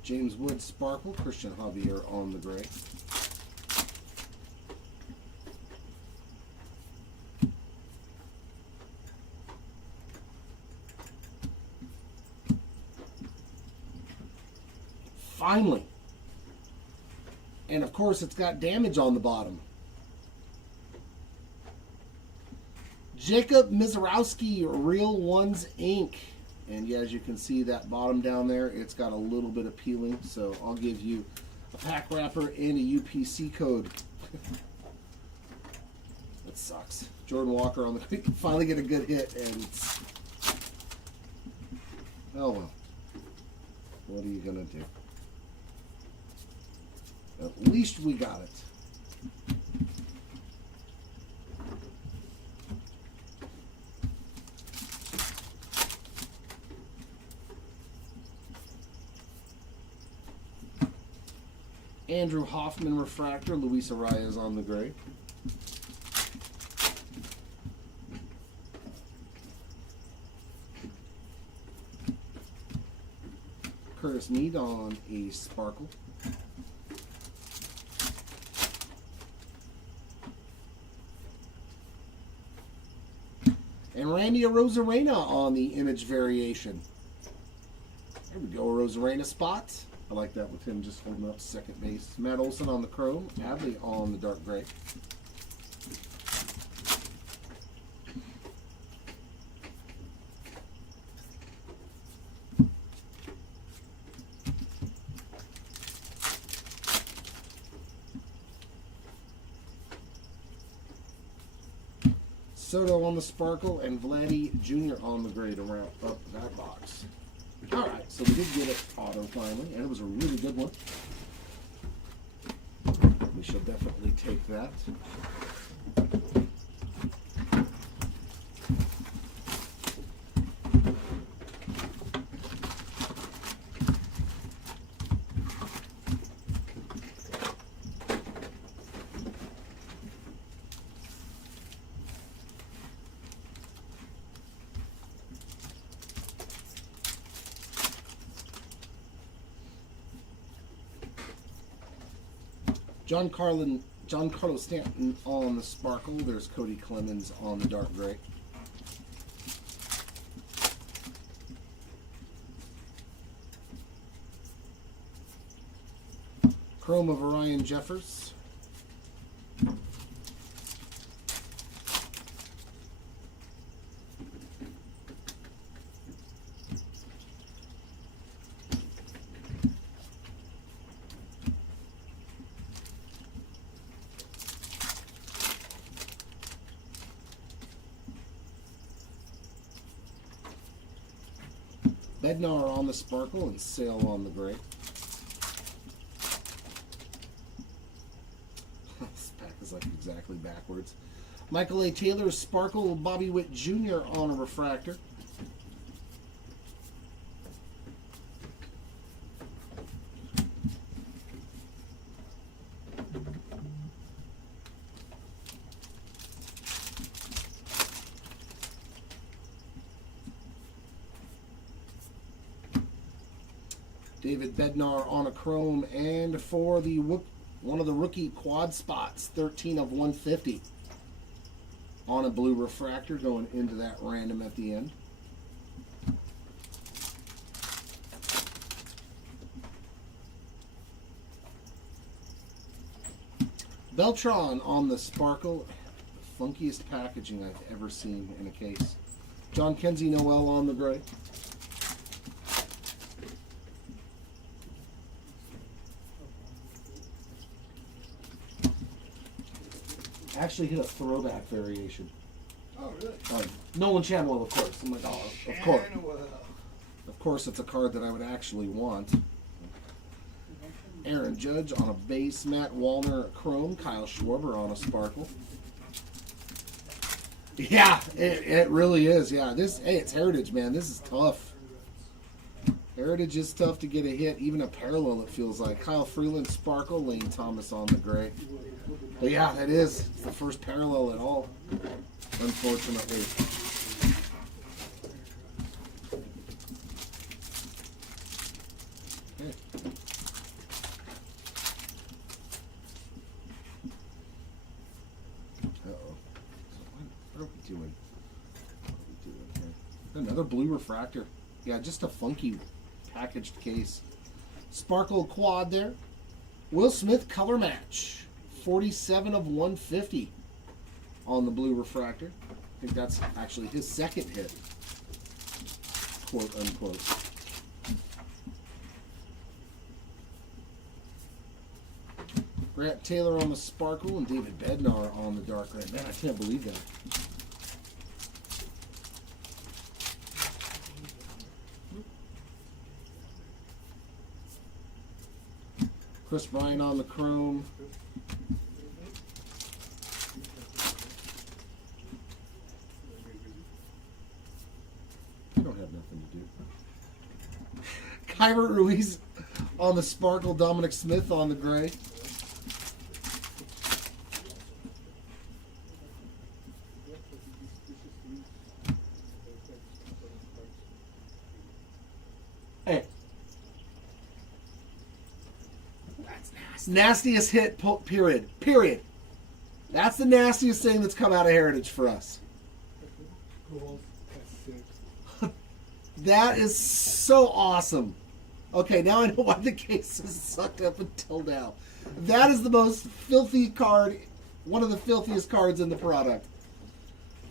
James Wood Sparkle, Christian Javier on the gray. Finally. And of course it's got damage on the bottom. Jacob Mizorowski, Real Ones Inc. And yeah, as you can see that bottom down there, it's got a little bit of peeling. So I'll give you a pack wrapper and a UPC code. That sucks. Jordan Walker on the finally get a good hit and it's, oh well. What are you gonna do? At least we got it. Andrew Hoffman refractor, Luis Arias on the gray. Curtis Mead on a sparkle. And Randy Arozarena on the image variation. There we go, Arozarena spots. I like that with him just holding up second base. Matt Olson on the chrome, Adley on the dark gray. Soto on the sparkle and Vladdy Jr. on the gray to round up that box. Alright, so we did get it auto finally, and it was a really good one. We shall definitely take that. John Carlos Stanton on the sparkle. There's Cody Clemens on the dark gray. Chrome of Orion Jeffers. Bednar on the sparkle and Sale on the gray. This pack is like exactly backwards. Michael A. Taylor sparkle, Bobby Witt Jr. on a refractor. David Bednar on a chrome. And for the one of the rookie quad spots, 13 of 150 on a blue refractor going into that random at the end. Beltron on the sparkle. The funkiest packaging I've ever seen in a case. John Kenzie Noel on the gray. Actually hit a throwback variation. Oh, really? Nolan Chanwell, of course. I'm like, oh, of course. Of course, it's a card that I would actually want. Aaron Judge on a base, Matt Wallner chrome, Kyle Schwarber on a sparkle. Yeah, it really is. Yeah, hey, it's Heritage, man. This is tough. Heritage is tough to get a hit, even a parallel. It feels like Kyle Freeland sparkle, Lane Thomas on the gray. But yeah, it is. It's the first parallel at all, unfortunately. Another blue refractor. Yeah, just a funky packaged case. Sparkle quad there. Will Smith color match. 47 of 150 on the blue refractor. I think that's actually his second hit. Quote unquote. Grant Taylor on the sparkle and David Bednar on the dark red. Man, I can't believe that. Chris Bryant on the chrome. I don't have nothing to do. Kyra Ruiz on the sparkle. Dominic Smith on the gray. Hey. Nastiest hit, period. Period. That's the nastiest thing that's come out of Heritage for us. That is so awesome. Okay, now I know why the case is sucked up until now. That is the most filthy card, one of the filthiest cards in the product.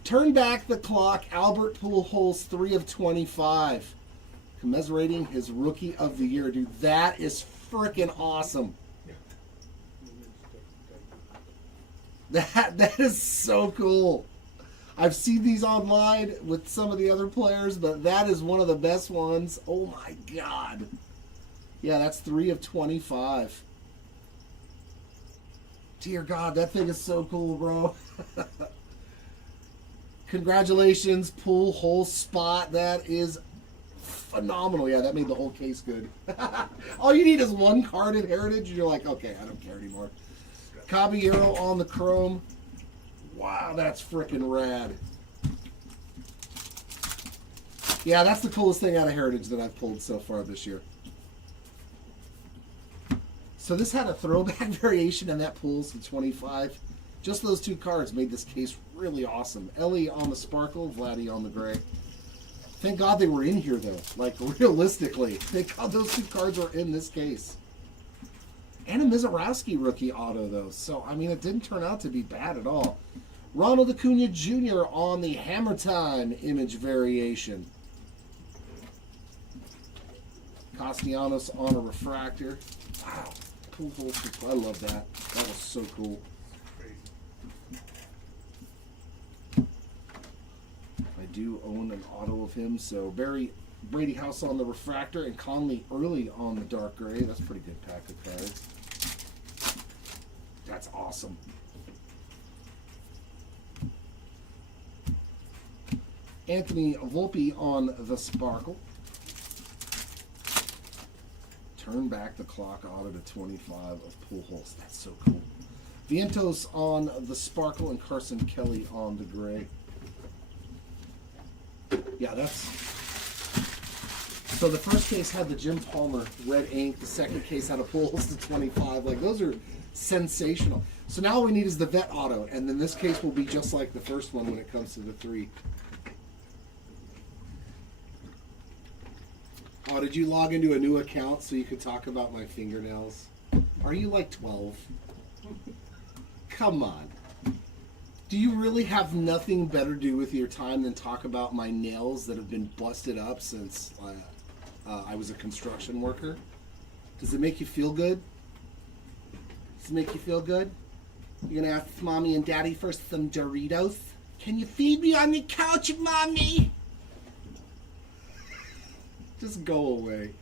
Turn back the clock, Albert Pujols, 3 of 25. Commiserating his Rookie of the Year, dude. That is freaking awesome. That is so cool. I've seen these online with some of the other players, but that is one of the best ones. Oh my God. Yeah, that's 3 of 25. Dear God, that thing is so cool, bro. Congratulations, Pool Hole Spot. That is phenomenal. Yeah, that made the whole case good. All you need is one card in Heritage, and you're like, okay, I don't care anymore. Caballero on the chrome. Wow, that's freaking rad. Yeah, that's the coolest thing out of Heritage that I've pulled so far this year. So this had a throwback variation, and that pulls to 25. Just those two cards made this case really awesome. Ellie on the sparkle, Vladdy on the gray. Thank God they were in here, though. Like, realistically. Thank God those two cards were in this case. And a Mizorowski rookie auto, though. So, I mean, it didn't turn out to be bad at all. Ronald Acuna Jr. on the Hammer Time image variation. Castellanos on a refractor. Wow. I love that. That was so cool. I do own an auto of him, so Brady House on the refractor and Conley early on the dark gray. That's a pretty good pack of cards. That's awesome. Anthony Volpe on the sparkle. Turn back the clock auto to 25 of Pujols. That's so cool. Vientos on the sparkle and Carson Kelly on the gray. Yeah, that's So the first case had the Jim Palmer red ink. The second case had a Pulse to 25. Like, those are sensational. So now all we need is the vet auto, and then this case will be just like the first one when it comes to the 3. Oh, did you log into a new account so you could talk about my fingernails? Are you like 12? Come on. Do you really have nothing better to do with your time than talk about my nails that have been busted up since I was a construction worker? Does it make you feel good? Does it make you feel good? You're gonna ask mommy and daddy for some Doritos? Can you feed me on the couch, mommy? Just go away.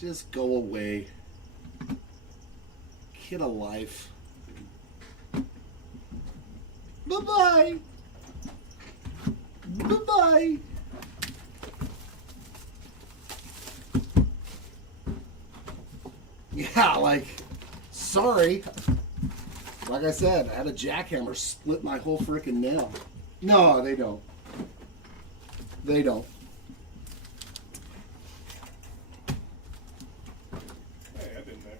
Just go away. Get a life. Bye-bye. Bye-bye. Yeah, like, sorry. Like I said, I had a jackhammer split my whole freaking nail. No, they don't. They don't. Hey, I've been there.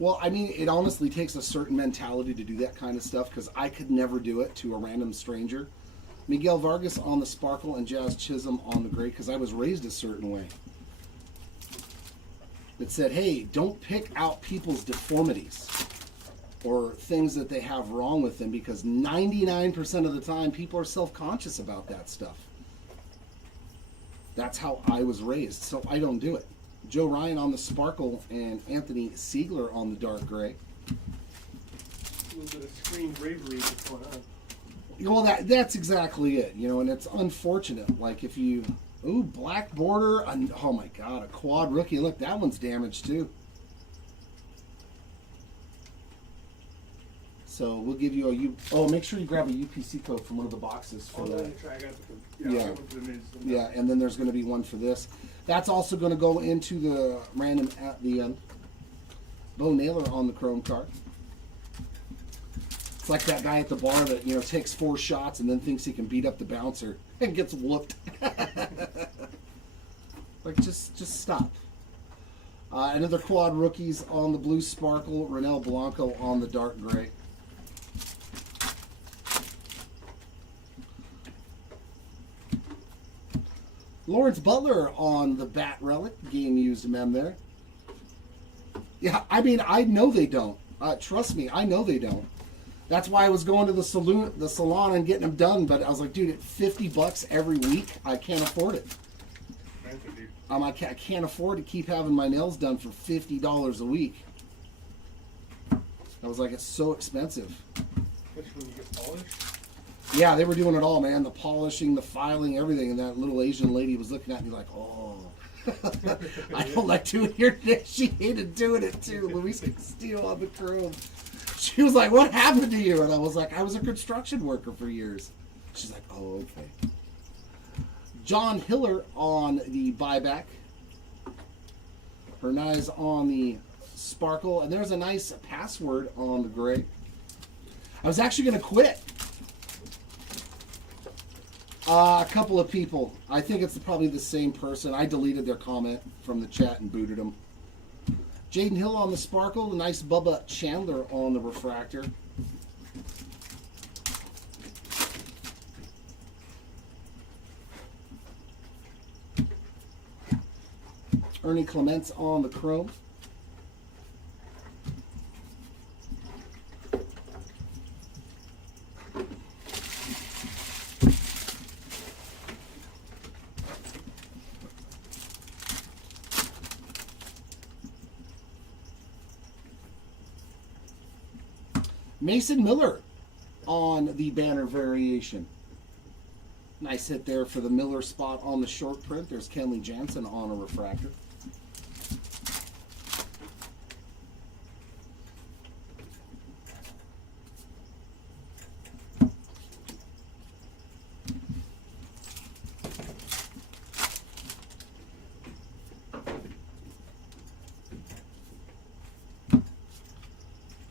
Well, I mean, it honestly takes a certain mentality to do that kind of stuff, because I could never do it to a random stranger. Miguel Vargas on the Sparkle and Jazz Chisholm on the Gray, because I was raised a certain way. It said, hey, don't pick out people's deformities or things that they have wrong with them, because 99% of the time people are self-conscious about that stuff. That's how I was raised, so I don't do it. Joe Ryan on the Sparkle and Anthony Siegler on the Dark Gray. A little bit of screen bravery that's going on. Well, that's exactly it, you know, and it's unfortunate. Like, if you, ooh, black border, oh my God, a quad rookie. Look, that one's damaged too. So we'll give you make sure you grab a UPC code from one of the boxes for that. Yeah, and then there's going to be one for this. That's also going to go into the random at the end. Bo Naylor on the chrome card. It's like that guy at the bar that, you know, takes 4 shots and then thinks he can beat up the bouncer and gets whooped. Like, just stop. Another quad rookies on the blue Sparkle, Renel Blanco on the dark gray. Lawrence Butler on the Bat Relic, game used mem there. Yeah, I mean, I know they don't. Trust me, I know they don't. That's why I was going to the salon and getting them done. But I was like, dude, at $50 every week, I can't afford it. I can't afford to keep having my nails done for $50 a week. I was like, it's so expensive. Especially when you get polished. Yeah, they were doing it all, man. The polishing, the filing, everything. And that little Asian lady was looking at me like, oh. I don't like doing your nails. She hated doing it too. Louise Castillo on the chrome. She was like, what happened to you? And I was like, I was a construction worker for years. She's like, oh, okay. John Hiller on the buyback. Hernandez on the Sparkle. And there's a nice password on the gray. I was actually going to quit. A couple of people. I think it's probably the same person. I deleted their comment from the chat and booted them. Jaden Hill on the Sparkle. The nice Bubba Chandler on the Refractor. Ernie Clements on the Chrome. Mason Miller on the banner variation. Nice hit there for the Miller spot on the short print. There's Kenley Jansen on a refractor.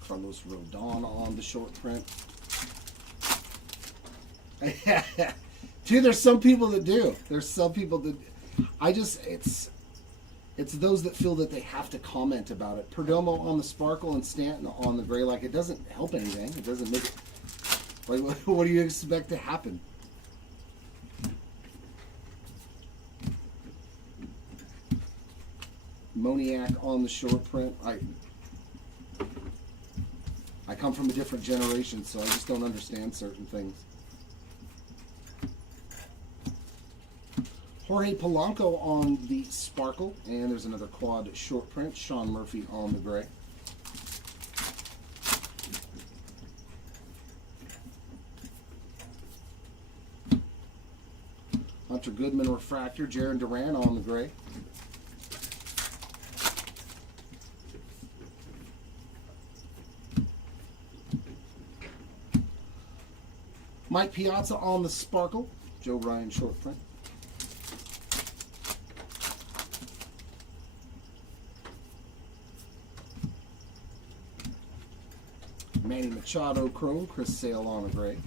Carlos Rodon on the short print. Dude, there's some people that do. There's some people that it's those that feel that they have to comment about it. Perdomo on the sparkle and Stanton on the gray. Like, it doesn't help anything. It doesn't make it. Like, what do you expect to happen? Moniac on the short print. I come from a different generation, so I just don't understand certain things. Jorge Polanco on the sparkle, and there's another quad short print. Sean Murphy on the gray. Hunter Goodman refractor, Jaron Duran on the gray. Mike Piazza on the sparkle, Joe Ryan short print. Manny Machado chrome, Chris Sale on the gray.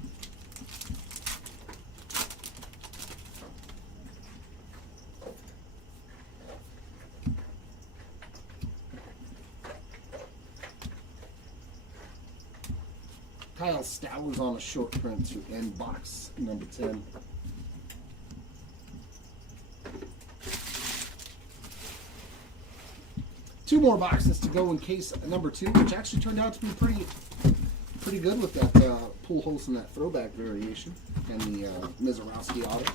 Kyle Stowers on a short print to end box number 10. Two more boxes to go in case number 2, which actually turned out to be pretty good with that pull holes and that throwback variation and the Mizorowski auto.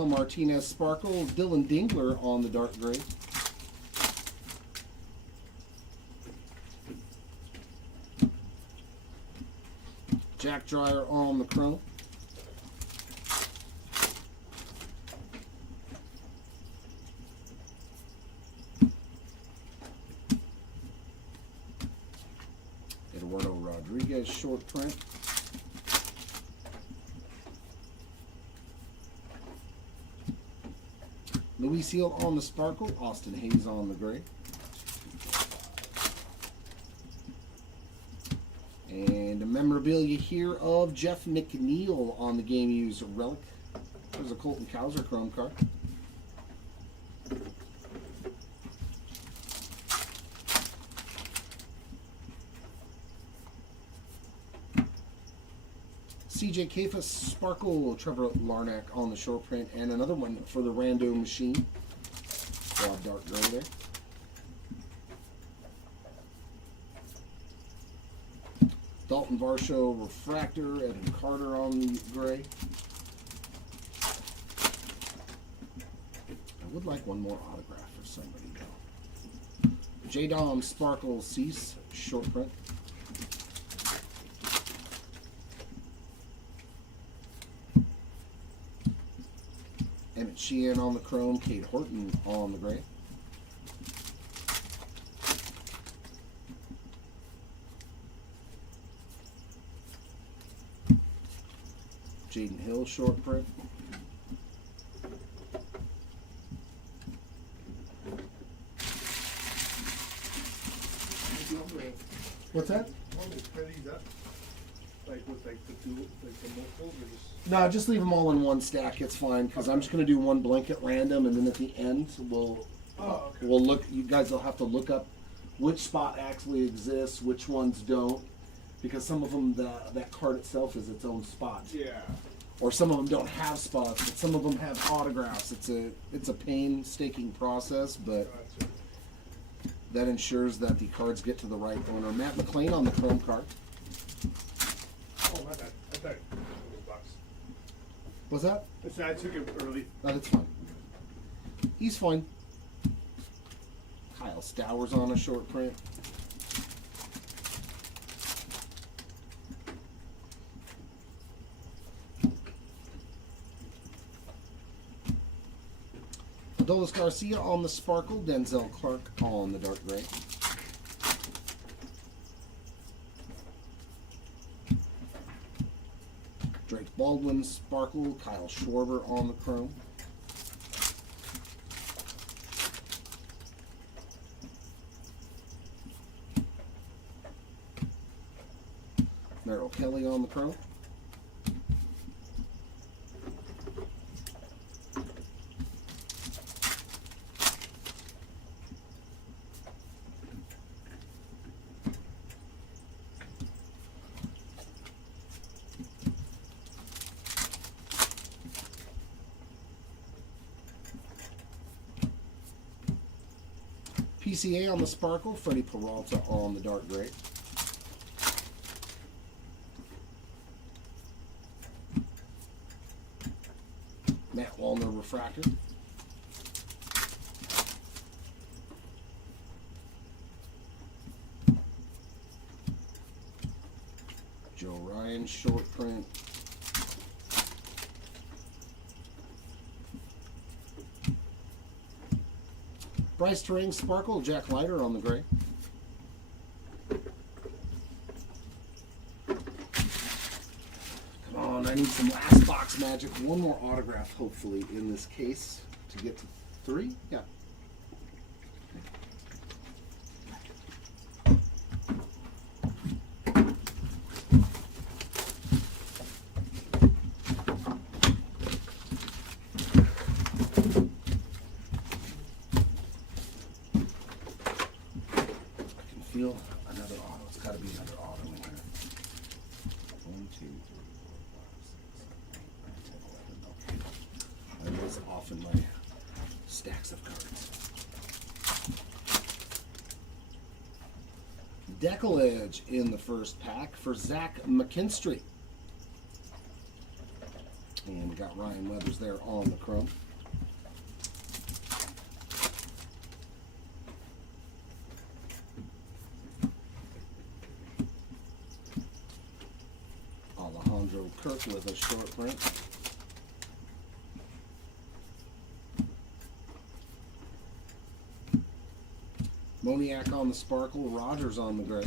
Angel Martinez sparkle, Dylan Dingler on the dark gray. Jack Dreyer on the chrome. Eduardo Rodriguez short print. Luis Heel on the sparkle, Austin Hayes on the gray. And a memorabilia here of Jeff McNeil on the Game Used relic. There's a Colton Cowser chrome card. CJ Kafas sparkle, Trevor Larnack on the short print, and another one for the Rando Machine. Broad dark gray there. Dalton Varsho refractor, Evan Carter on the gray. I would like one more autograph for somebody though. J. Dom sparkle Cease short print. Emmett Sheehan on the chrome, Kate Horton on the gray. Jaden Hill short print. What's that? Like with like the two, like the multiples, or just? No, just leave them all in one stack. It's fine because I'm just going to do one blanket random, and then at the end we'll look. You guys will have to look up which spot actually exists, which ones don't, because some of them that card itself is its own spot. Yeah. Or some of them don't have spots, but some of them have autographs. It's a painstaking process, but Gotcha. that ensures that the cards get to the right owner. Matt McLean on the chrome card. Oh, my bad. I thought it was box. What's that? I took it early. No, that's fine. He's fine. Kyle Stowers on a short print. Adolis Garcia on the sparkle. Denzel Clark on the dark gray. Baldwin Sparkle, Kyle Schwarber on the chrome. Merrill Kelly on the chrome. PCA on the Sparkle, Freddie Peralta on the dark gray. Matt Wallner Refractor. Joe Ryan short print. Bryce Terang Sparkle, Jack Leiter on the gray. Come on, I need some last box magic. One more autograph, hopefully, in this case to get to 3. Yeah. Feel another auto. It's got to be another auto in here. 1, 2, 3, 4, 5, 6, 7, 8, 9, 10, 11. Okay. That is off in my stacks of cards. Deckle in the first pack for Zach McKinstry. And we got Ryan Weathers there on the chrome. Alejandro Kirk with a short print. Moniak on the Sparkle, Rogers on the gray.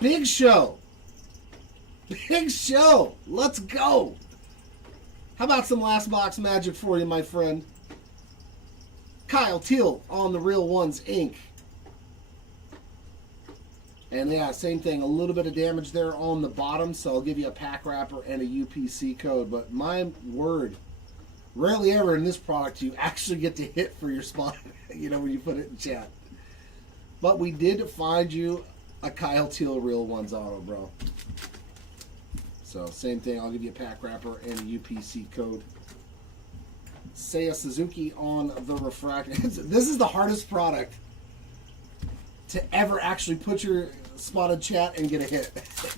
Big show. Big show. Let's go. How about some last box magic for you, my friend? Kyle Teal on the Real Ones Inc. And yeah, same thing. A little bit of damage there on the bottom, so I'll give you a pack wrapper and a UPC code. But my word, rarely ever in this product you actually get to hit for your spot, you know, when you put it in chat. But we did find you a Kyle Teal Real Ones auto, bro. So same thing. I'll give you a pack wrapper and a UPC code. Seiya Suzuki on the refractor. This is the hardest product to ever actually put your spotted chat and get a hit.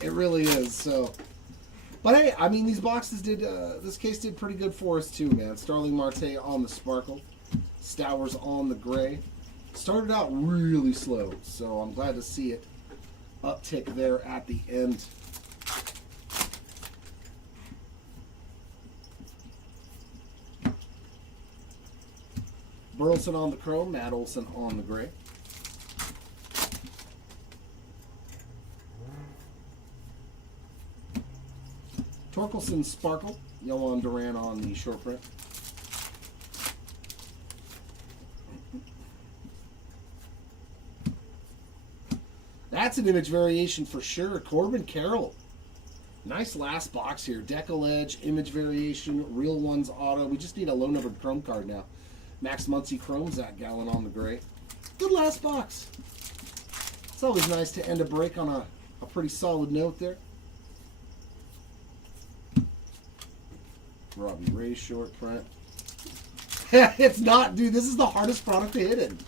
It really is. So, but hey, I mean, these boxes did. This case did pretty good for us too, man. Starling Marte on the Sparkle, Stowers on the gray. Started out really slow, so I'm glad to see it uptick there at the end. Burleson on the chrome, Matt Olson on the gray. Torkelson Sparkle, Yohan Duran on the short print. That's an image variation for sure. Corbin Carroll. Nice last box here. Deckle Edge, image variation, Real Ones auto. We just need a low-numbered chrome card now. Max Muncy Chrome, Zach Gallen on the gray. Good last box. It's always nice to end a break on a pretty solid note there. Robbie Ray short print. It's not, dude, this is the hardest product to hit in.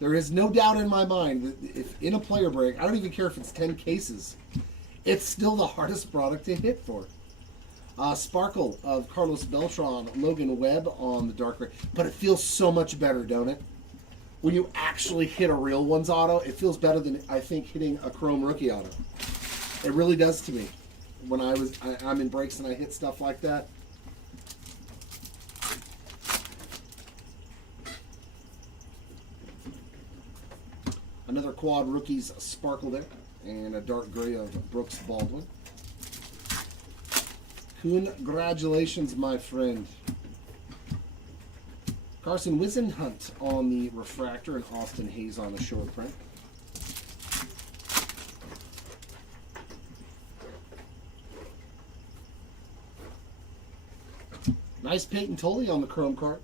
There is no doubt in my mind that if in a player break, I don't even care if it's 10 cases, it's still the hardest product to hit for. Sparkle of Carlos Beltran, Logan Webb on the dark gray. But it feels so much better, don't it? When you actually hit a Real Ones auto, it feels better than, I think, hitting a Chrome Rookie auto. It really does to me. When I'm in breaks and I hit stuff like that. Another quad rookies sparkle there. And a dark gray of Brooks Baldwin. Congratulations, my friend. Carson Wisenhunt on the refractor and Austin Hayes on the short print. Nice Peyton Tully on the chrome card.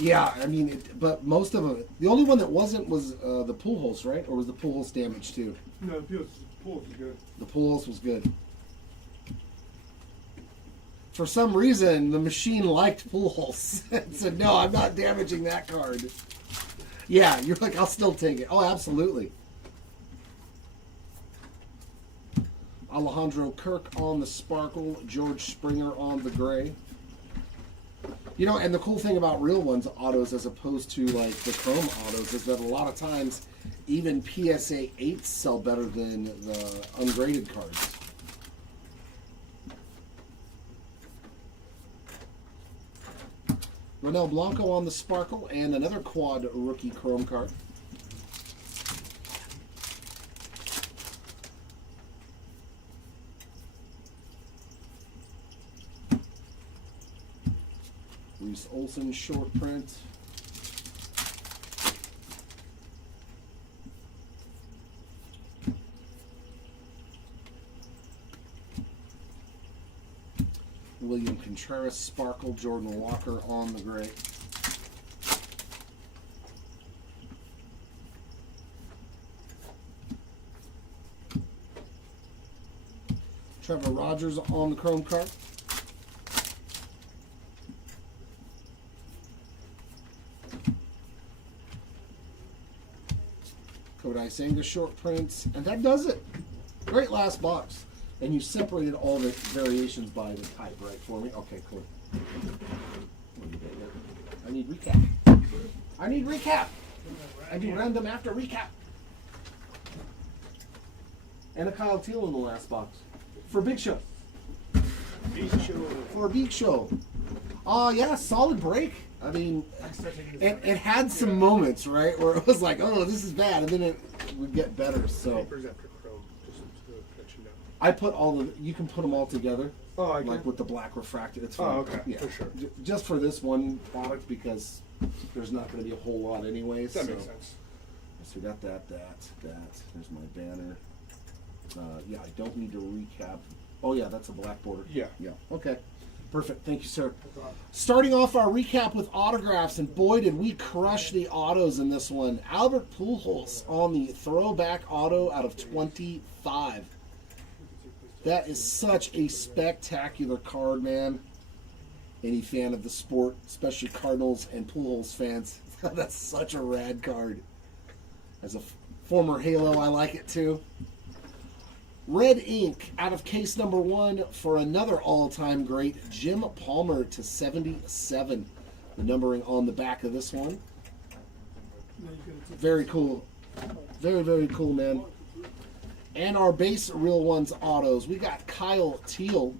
Yeah, I mean, but most of them. The only one that wasn't was the Pujols, right? Or was the Pujols damaged too? No, the Pujols was good. The Pujols was good. For some reason, the machine liked Pujols and said, "No, I'm not damaging that card." Yeah, you're like, "I'll still take it." Oh, absolutely. Alejandro Kirk on the sparkle, George Springer on the gray. You know, and the cool thing about real ones autos as opposed to like the chrome autos is that a lot of times even PSA 8s sell better than the ungraded cards. Ronel Blanco on the sparkle and another quad rookie chrome card. Reese Olson short print. William Contreras sparkle, Jordan Walker on the gray. Trevor Rogers on the chrome card. Kodai Senga short prints, and that does it. Great last box. And you separated all the variations by the type, right, for me? Okay, cool. I need recap. I need recap. I do random after recap. And a Kyle Teal in the last box. For Big Show. For a Big Show. Yeah, solid break. I mean, it had some moments, right, where it was like, oh, this is bad, and then it would get better. So I put all the, you can put them all together. Oh, I can. Like with the black refractor. It's fine. Oh, okay, yeah. for sure. Just for this one product because there's not going to be a whole lot anyways. That makes sense. So we got that. There's my banner. Yeah, I don't need to recap. Oh yeah, that's a black border. Yeah. Yeah. Okay. Perfect. Thank you, sir. Starting off our recap with autographs, and boy, did we crush the autos in this one. Albert Pujols on the throwback auto out of 25. That is such a spectacular card, man. Any fan of the sport, especially Cardinals and Pujols fans, that's such a rad card. As a former Halo, I like it too. Red ink out of case number 1 for another all-time great, Jim Palmer to 77. The numbering on the back of this one. Very cool. Very, very cool, man. And our base Real Ones autos. We got Kyle Teal,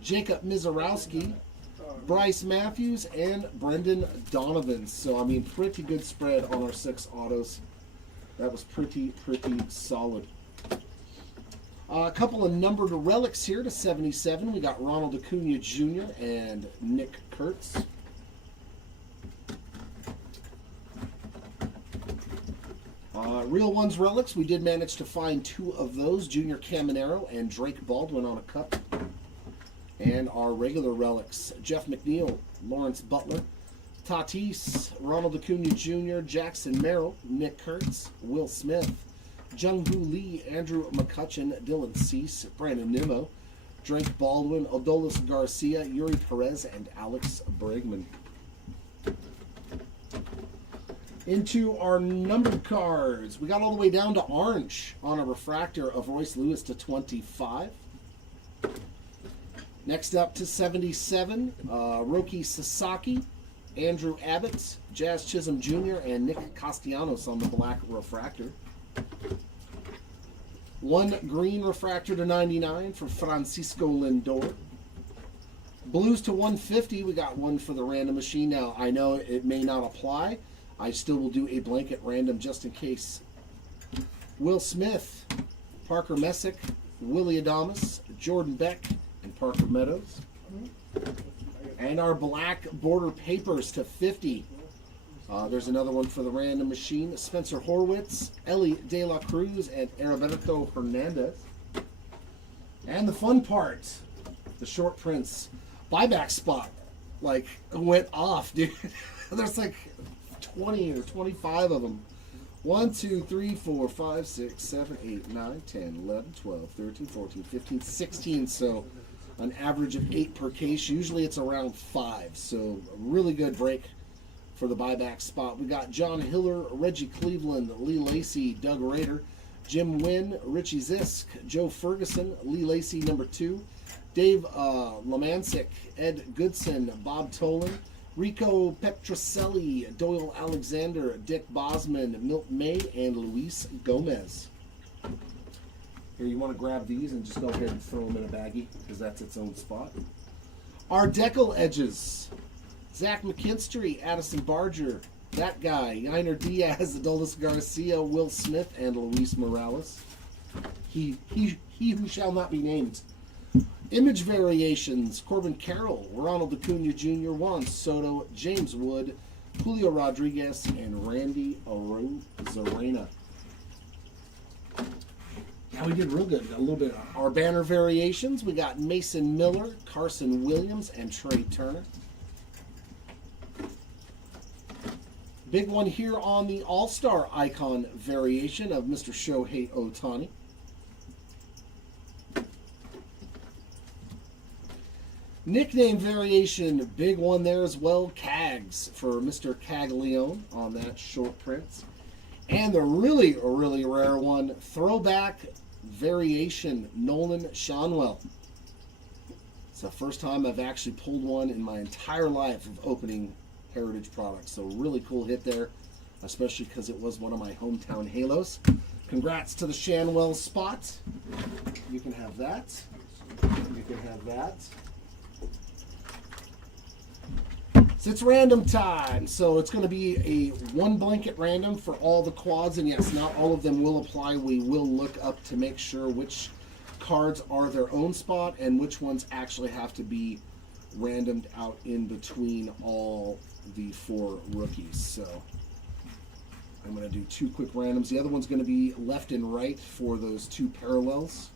Jacob Mizorowski, Bryce Matthews, and Brendan Donovan. So, I mean, pretty good spread on our 6 autos. That was pretty solid. A couple of numbered relics here to 77. We got Ronald Acuna Jr. and Nick Kurtz. Real Ones relics, we did manage to find 2 of those, Junior Caminero and Drake Baldwin on a cup. And our regular relics, Jeff McNeil, Lawrence Butler, Tatis, Ronald Acuna Jr., Jackson Merrill, Nick Kurtz, Will Smith, Jung-Hoo Lee, Andrew McCutcheon, Dylan Cease, Brandon Nimmo, Drake Baldwin, Adolis Garcia, Yuri Perez, and Alex Bregman. Into our numbered cards. We got all the way down to orange on a refractor of Royce Lewis to 25. Next up to 77, Roki Sasaki, Andrew Abbott, Jazz Chisholm Jr., and Nick Castellanos on the black refractor. 1 green refractor to 99 for Francisco Lindor. Blues to 150, we got one for the random machine. Now, I know it may not apply. I still will do a blanket random just in case. Will Smith, Parker Messick, Willie Adamas, Jordan Beck, and Parker Meadows. And our black border papers to 50. There's another one for the random machine. Spencer Horwitz, Ellie De La Cruz, and Araberto Hernandez. And the fun part, the short prints buyback spot, like, went off, dude. There's like 20 or 25 of them. 1, 2, 3, 4, 5, 6, 7, 8, 9, 10, 11, 12, 13, 14, 15, 16. So an average of 8 per case. Usually it's around 5. So a really good break for the buyback spot. We got John Hiller, Reggie Cleveland, Lee Lacey, Doug Rader, Jim Wynn, Richie Zisk, Joe Ferguson, Lee Lacey number 2, Dave Lamancic, Ed Goodson, Bob Tolan, Rico Petroselli, Doyle Alexander, Dick Bosman, Milt May, and Luis Gomez. Here, you want to grab these and just go ahead and throw them in a baggie because that's its own spot. Our decal edges. Zach McKinstry, Addison Barger, that guy, Yainer Diaz, Adolis Garcia, Will Smith, and Luis Morales. He who shall not be named. Image variations, Corbin Carroll, Ronald Acuna Jr., Juan Soto, James Wood, Julio Rodriguez, and Randy Arozarena. Yeah, we did real good. A little bit of our banner variations. We got Mason Miller, Carson Williams, and Trey Turner. Big one here on the All-Star Icon variation of Mr. Shohei Ohtani. Nickname variation, big one there as well. Cags for Mr. Caglione on that short print. And the really, really rare one, throwback variation, Nolan Shanwell. It's the first time I've actually pulled one in my entire life of opening Heritage products. So really cool hit there, especially because it was one of my hometown Halos. Congrats to the Shanwell spot. You can have that. You can have that. So it's random time. So it's going to be a one blanket random for all the quads. And yes, not all of them will apply. We will look up to make sure which cards are their own spot and which ones actually have to be randomed out in between all the 4 rookies. So I'm going to do 2 quick randoms. The other one's going to be left and right for those 2 parallels.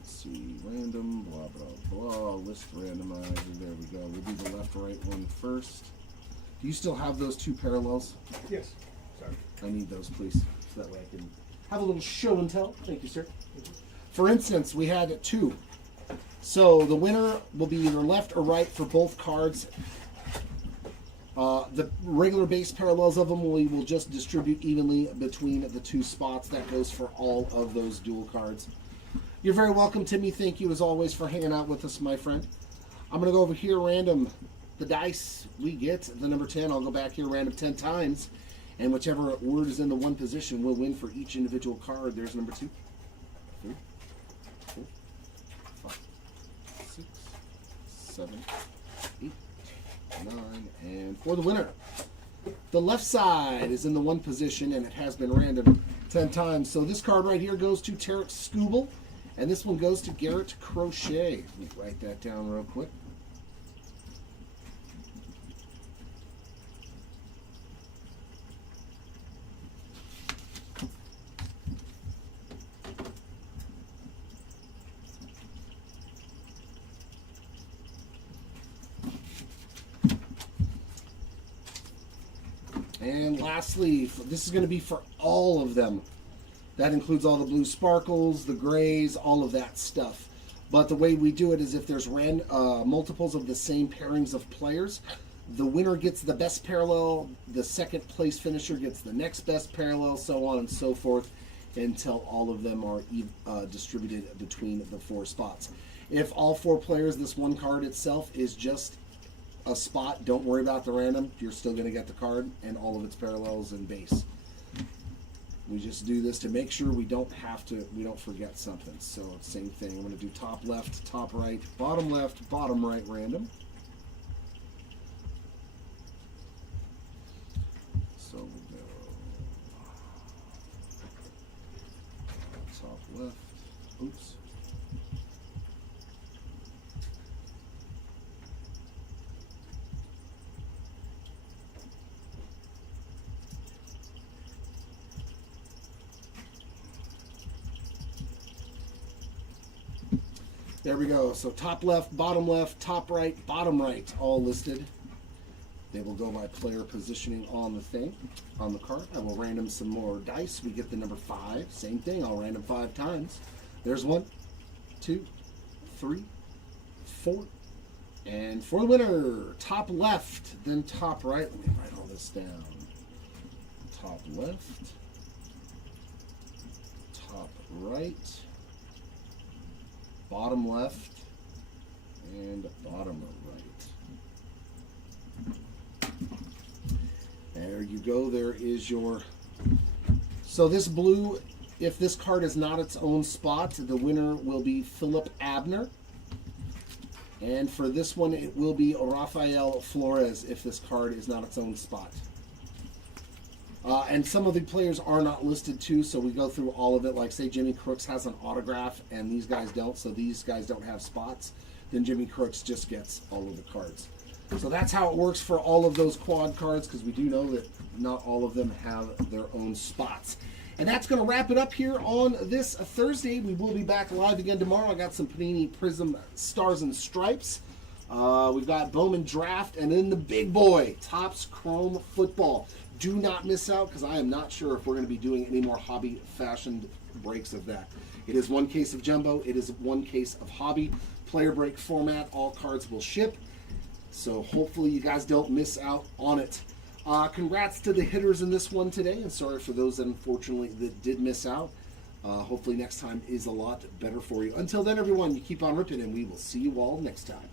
Let's see, random, blah, blah, blah, list randomizer. There we go. We'll do the left-right one first. Do you still have those 2 parallels? Yes. Sorry. I need those, please, so that way I can have a little show and tell. Thank you, sir. For instance, we had 2. So the winner will be either left or right for both cards. The regular base parallels of them we will just distribute evenly between the 2 spots. That goes for all of those dual cards. You're very welcome, Timmy. Thank you, as always, for hanging out with us, my friend. I'm going to go over here, random the dice. We get the number 10. I'll go back here, random 10 times. And whichever word is in the 1 position will win for each individual card. There's number 2, 3, 4, 5, 6, 7, 8, 9, and for the winner. The left side is in the 1 position, and it has been random 10 times. So this card right here goes to Tarek Skubal, and this one goes to Garrett Crochet. Let me write that down real quick. And lastly, this is going to be for all of them. That includes all the blue sparkles, the grays, all of that stuff. But the way we do it is if there's multiples of the same pairings of players, the winner gets the best parallel, the second place finisher gets the next best parallel, so on and so forth, until all of them are distributed between the 4 spots. If all 4 players, this one card itself is just a spot, don't worry about the random. You're still going to get the card and all of its parallels and base. We just do this to make sure we don't forget something. So same thing. I'm going to do top left, top right, bottom left, bottom right random. So we'll go top left. Oops. There we go. So top left, top right, bottom right, all listed. They will go by player positioning on the thing, on the card. I will random some more dice. We get the number 5. Same thing. I'll random 5 times. There's 1, 2, 3, 4. And for the winner, top left, then top right. Let me write all this down. Top left, top right, bottom left, and bottom right. There you go. There is your... So this blue, if this card is not its own spot, the winner will be Philip Abner. And for this one, it will be Rafael Flores if this card is not its own spot. And some of the players are not listed too, so we go through all of it. Like say Jimmy Crooks has an autograph and these guys don't, so these guys don't have spots. Then Jimmy Crooks just gets all of the cards. So that's how it works for all of those quad cards, because we do know that not all of them have their own spots. And that's going to wrap it up here on this Thursday. We will be back live again tomorrow. I got some Panini Prism Stars and Stripes. We've got Bowman Draft, and then the big boy, Topps Chrome Football. Do not miss out, because I am not sure if we're going to be doing any more hobby fashioned breaks of that. It is 1 case of jumbo. It is 1 case of hobby. Player break format. All cards will ship. So hopefully you guys don't miss out on it. Congrats to the hitters in this one today, and sorry for those that unfortunately that did miss out. Hopefully next time is a lot better for you. Until then, everyone, you keep on ripping, and we will see you all next time.